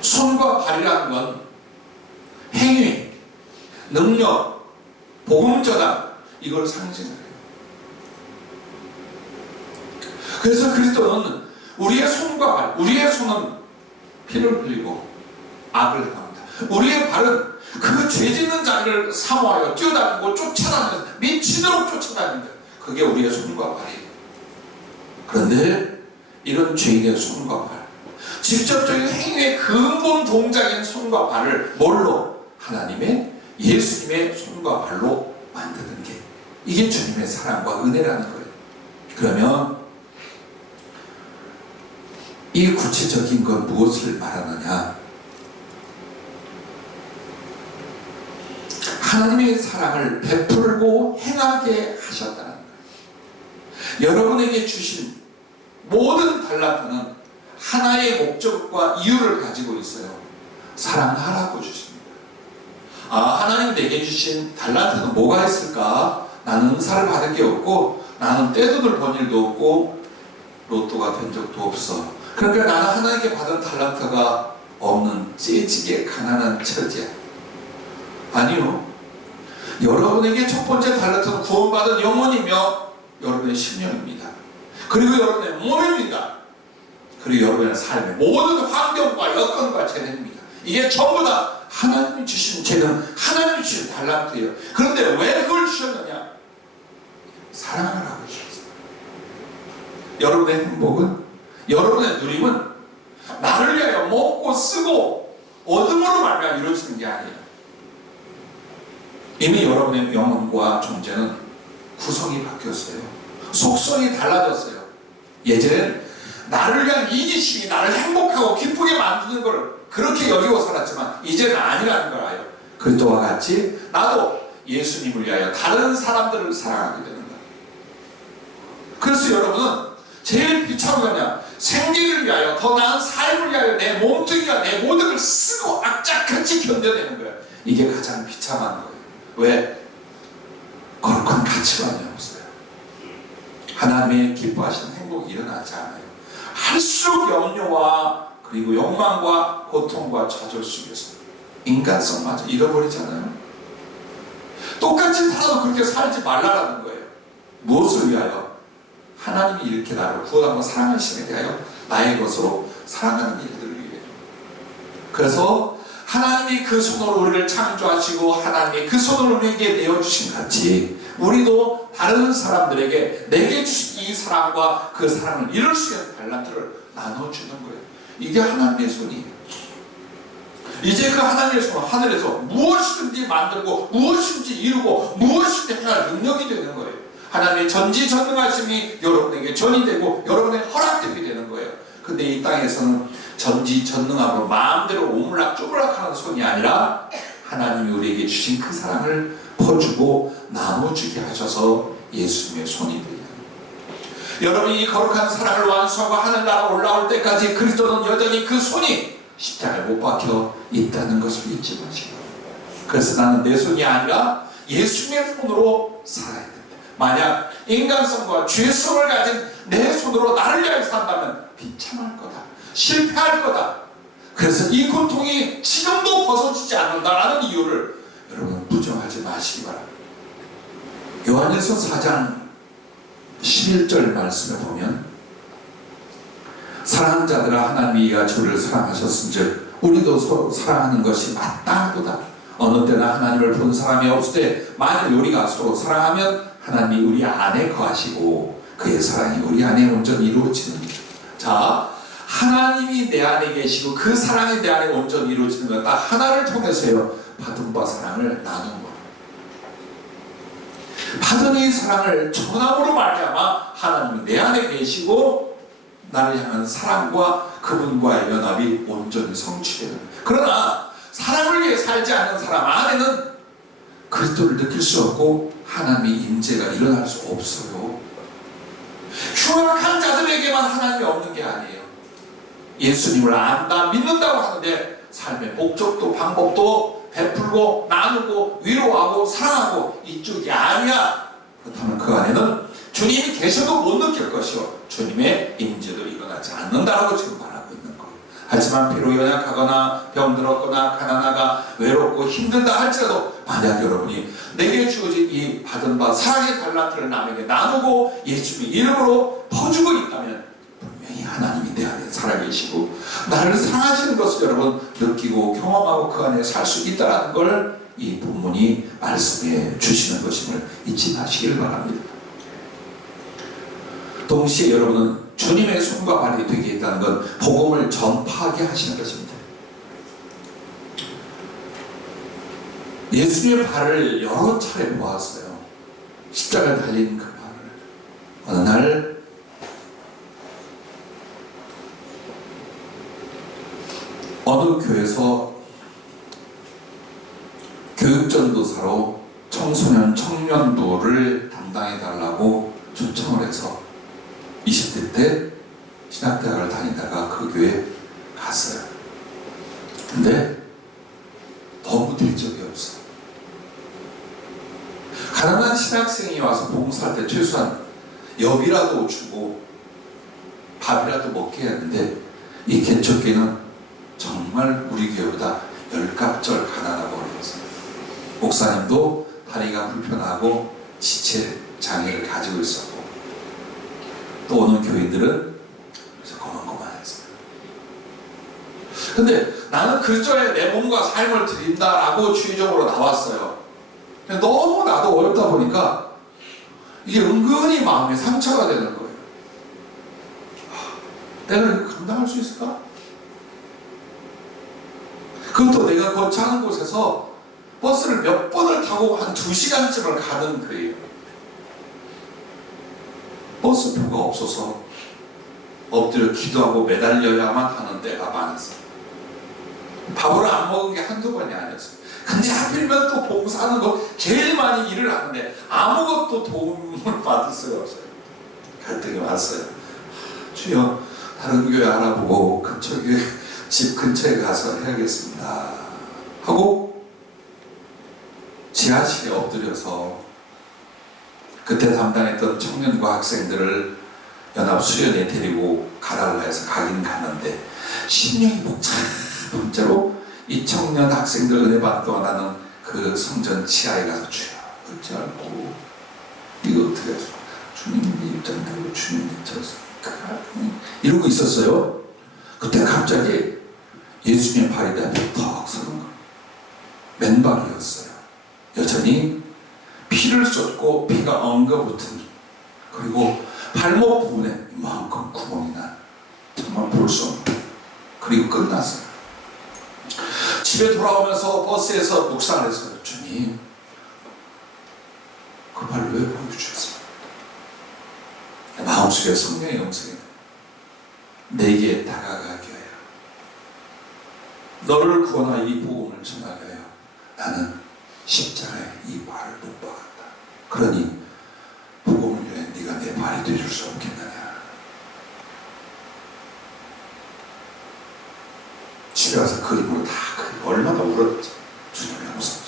손과 발이라는 건 행위, 능력, 복음전환, 이걸 상징해요. 그래서 그리스도는 우리의 손과 발, 우리의 손은 피를 흘리고 악을 행합니다. 우리의 발은 그 죄짓는 자를 사모하여 뛰어다니고 쫓아다니면서 미치도록 쫓아다닙니다. 그게 우리의 손과 발이에요. 그런데 이런 죄인의 손과 발, 직접적인 행위의 근본 동작인 손과 발을 뭘로? 하나님의 예수님의 손과 발로 만드는 게 이게 주님의 사랑과 은혜라는 거예요. 그러면 이 구체적인 건 무엇을 말하느냐? 하나님의 사랑을 베풀고 행하게 하셨다는 거예요. 여러분에게 주신 모든 달란트는 하나의 목적과 이유를 가지고 있어요. 사랑하라고 주십니다. 하나님 내게 주신 달란트는 뭐가 있을까? 나는 은사를 받은 게 없고 나는 떼돈을 번 일도 없고 로또가 된 적도 없어. 그러니까 나는 하나님께 받은 달란트가 없는 찌질게 가난한 처지야. 아니요. 여러분에게 첫 번째 달란트는 구원받은 영혼이며 여러분의 심령입니다. 그리고 여러분의 몸입니다. 그리고 여러분의 삶의 모든 환경과 여건과 재능입니다. 이게 전부 다 하나님이 주신 재능, 하나님이 주신 달란트예요. 그런데 왜 그걸 주셨느냐? 사랑하라고 주셨어요. 여러분의 행복은, 여러분의 누림은 나를 위하여 먹고 쓰고 얻음으로 말미암아 이루어지는 게 아니에요. 이미 여러분의 영혼과 존재는 구성이 바뀌었어요. 속성이 달라졌어요. 예전엔 나를 위한 이기심이 나를 행복하고 기쁘게 만드는 걸 그렇게 여기고 살았지만 이제는 아니라는 걸 알아요. 그리스도와 같이 나도 예수님을 위하여 다른 사람들을 사랑하게 되는 거예요. 그래서 여러분은 제일 비참한 거냐? 생기를 위하여, 더 나은 삶을 위하여 내 몸뚱이와 내 모든 걸 쓰고 악착같이 견뎌내는 거예요. 이게 가장 비참한 거예요. 왜? 거룩한 가치관이 없어요. 하나님의 기뻐하시는 행복이 일어나지 않아요. 할수록 염려와 그리고 욕망과 고통과 좌절 속에서 인간성마저 잃어버리잖아요. 똑같이 살아도 그렇게 살지 말라라는 거예요. 무엇을 위하여? 하나님이 이렇게 나를 구원하고 사랑하심에 대하여 나의 것으로 사랑하는 일들을 위해. 그래서 하나님이 그 손으로 우리를 창조하시고 하나님이 그 손으로 우리에게 내어주신 같이 우리도 다른 사람들에게 내게 주신 이 사랑과 그 사랑을 이룰 수 있는 달란트를 나눠주는 거예요. 이게 하나님의 손이에요. 이제 그 하나님의 손은 하늘에서 무엇이든지 만들고 무엇이든지 이루고 무엇이든지 할 능력이 되는 거예요. 하나님의 전지전능하심이 여러분에게 전이 되고 여러분의 허락되게 되는 거예요. 근데 이 땅에서는 전지전능함으로 마음대로 오물락조물락하는 손이 아니라 하나님이 우리에게 주신 그 사랑을 퍼주고 나눠주게 하셔서 예수님의 손이 되는 거예요. 여러분이 이 거룩한 사랑을 완수하고 하늘나라 올라올 때까지 그리스도는 여전히 그 손이 십자가에 못 박혀 있다는 것을 잊지 마시고, 그래서 나는 내 손이 아니라 예수님의 손으로 살아야 된다. 만약 인간성과 죄성을 가진 내 손으로 나를 위하여 산다면 비참할 거다, 실패할 거다. 그래서 이 고통이 지금도 벗어지지 않는다라는 이유를 여러분 부정하지 마시기 바랍니다. 요한일서 4장 11절 말씀에 보면 사랑하는 자들아 하나님이 이같이 우리를 사랑하셨은즉 우리도 서로 사랑하는 것이 마땅하도다. 어느 때나 하나님을 본 사람이 없을 때 만일 우리가 서로 사랑하면 하나님이 우리 안에 거하시고 그의 사랑이 우리 안에 온전히 이루어지는 것. 자, 하나님이 내 안에 계시고 그 사랑이 내 안에 온전히 이루어지는 것 딱 하나를 통해서요. 받은 바 사랑을 나눈 것. 받은 이 사랑을 전함으로 말미암아 하나님이 내 안에 계시고 나를 향한 사랑과 그분과의 연합이 온전히 성취되는. 그러나 사랑을 위해 살지 않는 사람 안에는 그리스도를 느낄 수 없고 하나님의 임재가 일어날 수 없어요. 흉악한 자들에게만 하나님이 없는 게 아니에요. 예수님을 안다 믿는다고 하는데 삶의 목적도 방법도 베풀고 나누고 위로하고 사랑하고 이쪽이 아니야. 그렇다면 그 안에는 주님이 계셔도 못 느낄 것이요 주님의 임재도 일어나지 않는다라고 지금 말하고 있는 거예요. 하지만 비록 연약하거나 병들었거나 가난하가 외롭고 힘들다 할지라도 만약 여러분이 내게 주어진 이 받은 바 사랑의 달란트를 남에게 나누고 예수님의 이름으로 퍼주고 있다면 분명히 하나님이 내 안에 살아계시고 나를 사랑하시는 것을 여러분 느끼고 경험하고 그 안에 살 수 있다는 걸 이 본문이 말씀해 주시는 것임을 잊지 마시길 바랍니다. 동시에 여러분은 주님의 손과 발이 되게 있다는 건 복음을 전파하게 하시는 것입니다. 예수님의 발을 여러 차례 보았어요. 십자가에 달린 그 발을. 어느 날 어느 교회에서 교육전도사로 청소년 청년부를 담당해달라고 초청을 해서 20대 때 신학대학을 다니다가 그 교회에 갔어요. 근데 가난한 신학생이 와서 봉사할 때 최소한 엽이라도 주고 밥이라도 먹게 해야 하는데, 이 개척교회는 정말 우리 교회보다 10갑절 가난하고 어려웠어요. 목사님도 다리가 불편하고 지체 장애를 가지고 있었고, 또 오는 교인들은 그래서 고만고만했어요. 근데 나는 그저에 내 몸과 삶을 드린다라고 주의적으로 나왔어요. 너무 나도 어렵다 보니까 이게 은근히 마음에 상처가 되는 거예요. 내가 이거 감당할 수 있을까? 그것도 내가 거처하는 곳에서 버스를 몇 번을 타고 한 2시간쯤을 가는 거예요. 버스표가 없어서 엎드려 기도하고 매달려야만 하는 때가 많았어요. 밥을 안 먹은 게 한두 번이 아니었어요. 근데 하필이면 또 봉사하는 거 제일 많이 일을 하는데 아무것도 도움을 받을 수가 없어요. 갈등이 왔어요. 주여, 다른 교회 알아보고 근처 교회 집 근처에 가서 해야겠습니다 하고 지하실에 엎드려서 그때 담당했던 청년과 학생들을 연합 수련회 데리고 가달라 해서 가긴 갔는데, 심령이 복잡한 채로 이 청년 학생들 은혜 받고 나는 그 성전 지하에 가서 주여 어찌 알고 이거 어떻게 해서 주님 입장대로 주님 입장에서 이러고 있었어요. 그때 갑자기 예수님 발이 내 앞에 턱 서는 거예요. 맨발이었어요. 여전히 피를 쏟고 피가 엉겨붙은, 그리고 발목 부분에 이만큼 구멍이 난, 정말 볼 수 없는. 그리고 끝났어요. 집에 돌아오면서 버스에서 묵상을 했어요. 주님, 그 발을 왜 보여주셨어요? 마음속에 성령의 음성이 내게 다가가게 하여 너를 구원하여 이 복음을 전하게 하여 나는 십자가에 이 발을 못 박았다. 그러니 복음을 위해 네가 내 발이 되어줄 수 없겠느냐. 집에 와서 그림으로 다 그리고 얼마나 울었지. 주님의 음성이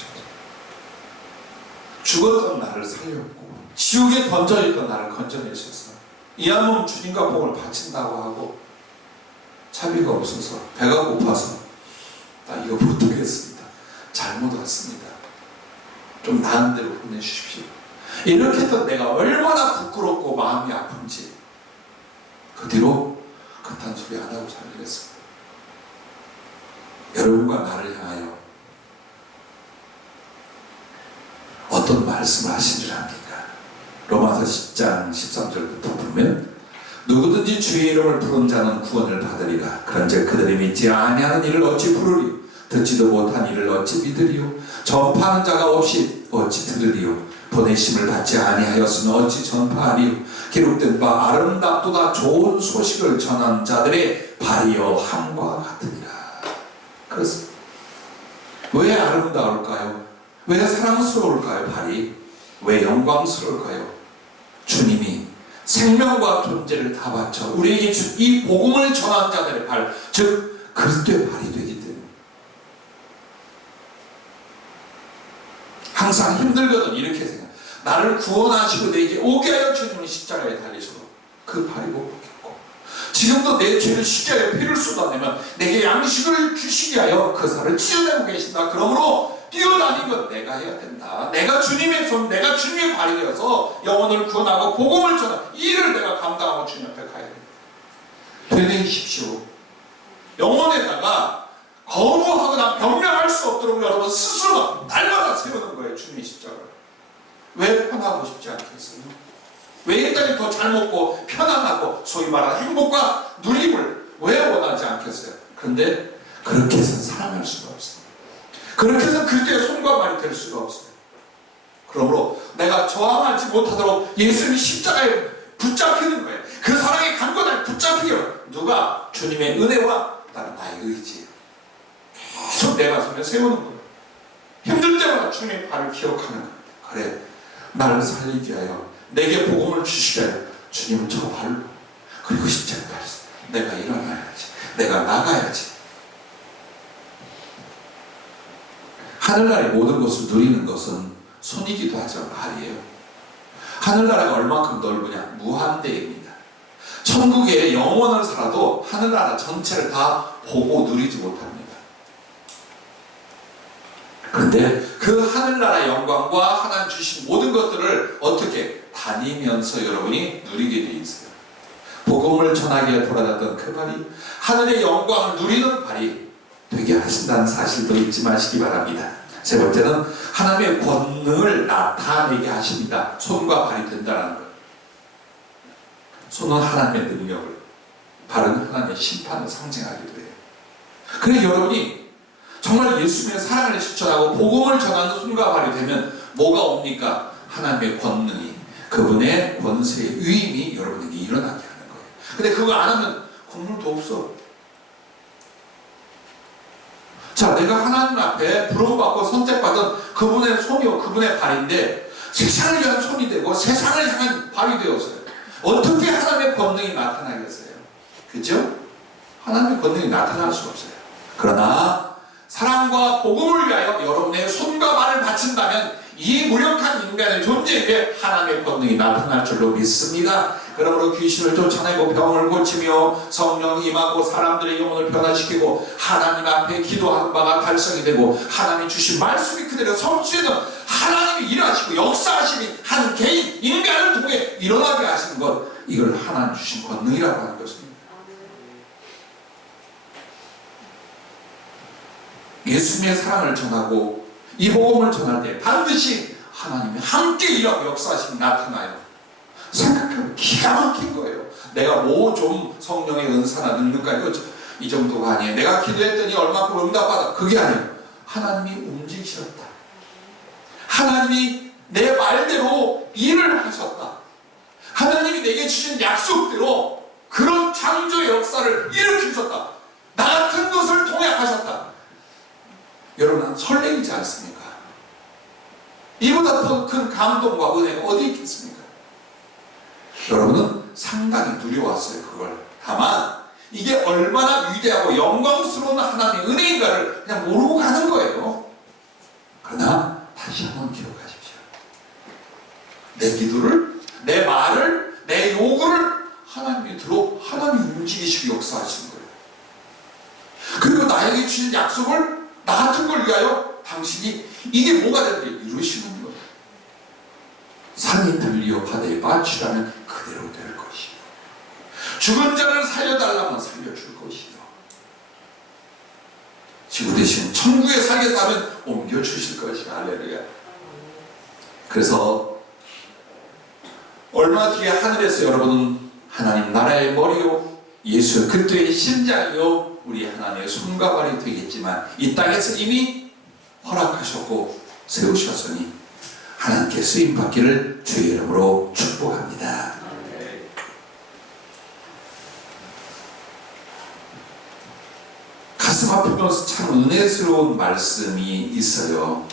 죽었던 나를 살렸고 지옥에 던져있던 나를 건져내셔서 이 한 몸 주님과 복음을 바친다고 하고 차비가 없어서 배가 고파서 나 이거 못하겠습니다. 잘못 왔습니다. 좀 나은 대로 보내주십시오. 이렇게 했던 내가 얼마나 부끄럽고 마음이 아픈지 그 뒤로 그딴 소리 안 하고 살겠습니다. 여러분과 나를 향하여 어떤 말씀을 하신 줄 압니까? 로마서 10장 13절부터 보면 누구든지 주의 이름을 부른 자는 구원을 받으리라. 그런즉 그들이 믿지 아니하는 일을 어찌 부르리요? 듣지도 못한 일을 어찌 믿으리요? 전파하는 자가 없이 어찌 들으리요? 보내심을 받지 아니하였으면 어찌 전파하리요? 기록된 바 아름답도다 좋은 소식을 전한 자들의 발이여 함과 같으리라. 그렇습니다. 왜 아름다울까요? 왜 사랑스러울까요? 발이 왜 영광스러울까요? 주님이 생명과 존재를 다 바쳐 우리에게 준 이 복음을 전한 자들의 발, 즉 그리스도의 발이 되기 때문에 항상 힘들거든 이렇게 생각. 나를 구원하시고 내게 오게 하여 주님이 십자가에 달리셔도 그 발이 못 벗겼고, 지금도 내 죄를 쉬게 하여 피를 쏟아내면 내게 양식을 주시게 하여 그 살을 찢어내고 계신다. 그러므로 뛰어다니면 내가 해야 된다. 내가 주님의 손, 내가 주님의 발이 되어서 영혼을 구원하고 복음을 전하 이 일을 내가 감당하고 주님 앞에 가야 됩니다. 되내십시오. 영혼에다가 거부하거나 변명할 수 없도록 여러분 스스로 날마다 세우는 거예요. 주님의 십자가를. 왜 편하고 싶지 않겠어요? 왜 이 땅이 더 잘 먹고 편안하고 소위 말하는 행복과 누림을 왜 원하지 않겠어요? 그런데 그렇게 해서는 살아날 수가 없어요. 그렇게 해서 그때의 손과 발이 될 수가 없어요. 그러므로 내가 저항하지 못하도록 예수님이 십자가에 붙잡히는 거예요. 그 사랑의 강권에 붙잡히요. 누가? 주님의 은혜와 나는 나의 의지. 계속 내 가슴에 세우는 거예요. 힘들 때마다 주님의 발을 기억하는 거예요. 그래, 나를 살리게 하여 내게 복음을 주시게 하여 주님은 저 발로, 그리고 십자가에 내가 일어나야지, 내가 나가야지. 하늘나라의 모든 것을 누리는 것은 손이기도 하죠. 발이에요. 하늘나라가 얼마큼 넓으냐? 무한대입니다. 천국에 영원을 살아도 하늘나라 전체를 다 보고 누리지 못합니다. 그런데 그 하늘나라 영광과 하나님 주신 모든 것들을 어떻게 다니면서 여러분이 누리게 돼 있어요. 복음을 전하기 위해 돌아다녔던 그 발이 하늘의 영광을 누리는 발이 되게 하신다는 사실도 잊지 마시기 바랍니다. 세 번째는 하나님의 권능을 나타내게 하십니다. 손과 발이 된다는 것. 손은 하나님의 능력을, 발은 하나님의 심판을 상징하기도 해요. 그래 여러분이 정말 예수님의 사랑을 실천하고 복음을 전하는 손과 발이 되면 뭐가 옵니까? 하나님의 권능이, 그분의 권세의 위임이 여러분에게 일어나게 하는 거예요. 근데 그거 안 하면 국물도 없어. 자, 내가 하나님 앞에 부름받고 선택받은 그분의 손이요, 그분의 발인데 세상을 향한 손이 되고 세상을 향한 발이 되었어요. 어떻게 하나님의 권능이 나타나겠어요? 그죠? 하나님의 권능이 나타날 수 없어요. 그러나 사랑과 복음을 위하여 여러분의 손과 발을 바친다면 이 무력한 인간의 존재에 하나님의 권능이 나타날 줄로 믿습니다. 그러므로 귀신을 쫓아내고 병을 고치며 성령 임하고 사람들의 영혼을 변화시키고 하나님 앞에 기도하는 바가 달성이 되고 하나님이 주신 말씀이 그대로 성취되는 하나님이 일하시고 역사하심이 한 개인 인간을 통해 일어나게 하시는 것, 이걸 하나님 주신 권능이라고 하는 것입니다. 예수님의 사랑을 전하고 이 복음을 전할 때 반드시 하나님이 함께 일하고 역사하심이 나타나요. 생각하면 기가 막힌 거예요. 내가 뭐 좀 성령의 은사나 능력까지 이 정도가 아니에요. 내가 기도했더니 얼마큼 응답받아. 그게 아니에요. 하나님이 움직이셨다. 하나님이 내 말대로 일을 하셨다. 하나님이 내게 주신 약속대로 그런 창조의 역사를 일으키셨다. 나 같은 것을 통해 하셨다. 여러분, 설레이지 않습니까? 이보다 더 큰 감동과 은혜가 어디 있겠습니까? 여러분은 상당히 누려왔어요, 그걸. 다만 이게 얼마나 위대하고 영광스러운 하나님의 은혜인가를 그냥 모르고 가는 거예요. 그러나 다시 한번 기억하십시오. 내 기도를, 내 말을, 내 요구를 하나님이 들어 하나님이 움직이시고 역사하시는 거예요. 그리고 나에게 주신 약속을 나 같은 걸 위하여 당신이 이게 뭐가 되는데 이루시는 거예요. 산이 들리어 바다에 빠지라면 그대로 될 것이요. 죽은 자를 살려달라면 살려줄 것이요. 지구 대신 천국에 살겠다면 옮겨주실 것이요. 할렐루야. 그래서 얼마 뒤에 하늘에서 여러분은 하나님 나라의 머리요 예수 그리스도의 심장이요 우리 하나님의 손과 발이 되겠지만 이 땅에서 이미 허락하셨고 세우셨으니 하나님께 쓰임받기를 주의 이름으로 축복합니다. 가슴 아프면서 참 은혜스러운 말씀이 있어요.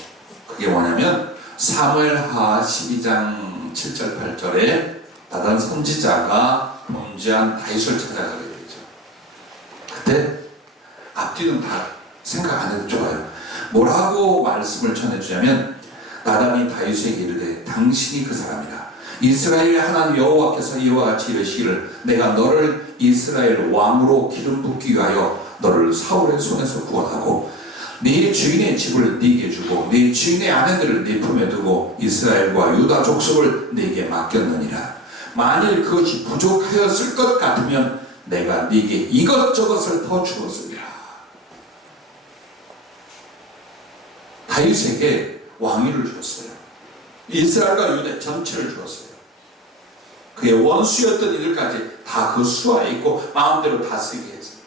그게 뭐냐면 사무엘하 12장 7절 8절에 나단 선지자가 범죄한 다윗을 찾아가게 되죠. 그때 앞뒤는 다 생각 안 해도 좋아요. 뭐라고 말씀을 전해주냐면 나단이 다윗에게 이르되 당신이 그 사람이라. 이스라엘의 하나님 여호와께서 이와 같이 이르시기를 내가 너를 이스라엘 왕으로 기름 붓기 위하여 너를 사울의 손에서 구원하고 네 주인의 집을 네게 주고 네 주인의 아내들을 네 품에 두고 이스라엘과 유다 족속을 네게 맡겼느니라. 만일 그것이 부족하였을 것 같으면 내가 네게 이것저것을 더 주었으리라. 다윗에게 왕위를 주었어요. 이스라엘과 유다 전체를 주었어요. 그의 원수였던 이들까지 다 그 수하에 있고 마음대로 다스리게 했어요.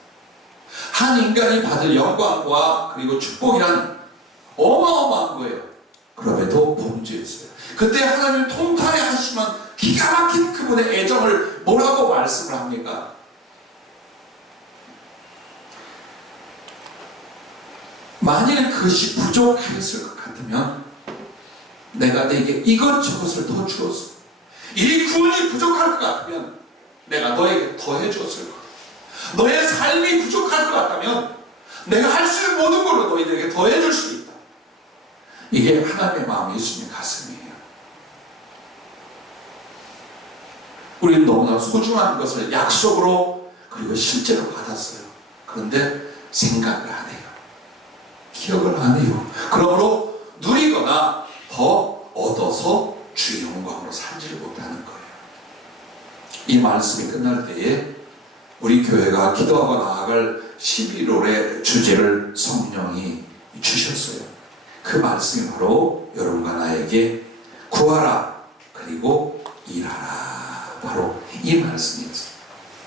한 인간이 받을 영광과 그리고 축복이란 어마어마한 거예요. 그럼에도 범죄했어요. 그때 하나님 통탄에 하시면 기가 막힌 그분의 애정을 뭐라고 말씀을 합니까? 만일 그것이 부족했을 것 같으면 내가 내게 이것저것을 더 주었어. 이 구원이 부족할 것 같으면 내가 너에게 더 해주었을 거야. 너의 삶이 부족할 것 같다면 내가 할 수 있는 모든 걸로 너희들에게 더 해줄 수 있다. 이게 하나님의 마음, 예수님의 가슴이에요. 우리는 너무나 소중한 것을 약속으로 그리고 실제로 받았어요. 그런데 생각을 안 해요. 기억을 안 해요. 그러므로 누리거나 더 얻어서 주의 영광으로 살지를 못하는 거예요. 이 말씀이 끝날 때에 우리 교회가 기도하고 나아갈 11월의 주제를 성령이 주셨어요. 그 말씀이 바로 여러분과 나에게 구하라 그리고 일하라, 바로 이 말씀이었어요.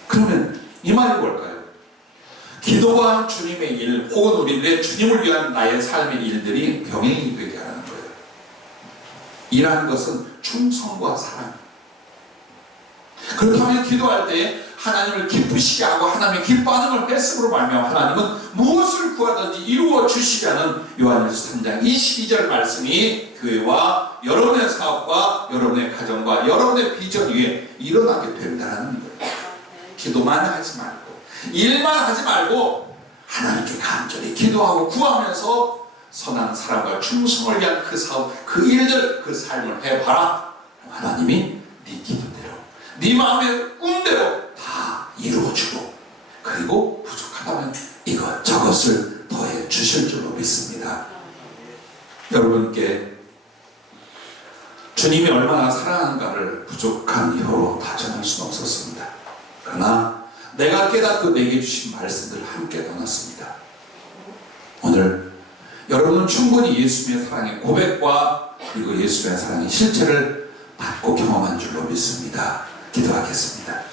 그러면 이 말이 뭘까요? 기도와 주님의 일, 혹은 우리들의 주님을 위한 나의 삶의 일들이 병행이 되게 하는 거예요. 일하는 것은 충성과 사랑. 그렇다면 기도할 때 하나님을 기쁘시게 하고 하나님의 기뻐하는 걸 뺏음으로 말미암아 하나님은 무엇을 구하든지 이루어 주시라는 요한일서 3장 22절 말씀이 교회와 여러분의 사업과 여러분의 가정과 여러분의 비전 위에 일어나게 된다는 거예요. 기도만 하지 말고, 일만 하지 말고 하나님께 간절히 기도하고 구하면서 선한 사랑과 충성을 위한 그 사업, 그 일들, 그 삶을 해봐라. 하나님이 네 기도대로, 네 마음의 꿈대로 다 이루어주고, 그리고 부족하다면 이것 저것을 더해 주실 줄로 믿습니다. 여러분께 주님이 얼마나 사랑하는가를 부족한 혀로 다 전할 수는 없었습니다. 그러나 내가 깨닫고 내게 주신 말씀들을 함께 나눴습니다. 오늘 여러분은 충분히 예수님의 사랑의 고백과 그리고 예수님의 사랑의 실체를 받고 경험한 줄로 믿습니다. 기도하겠습니다.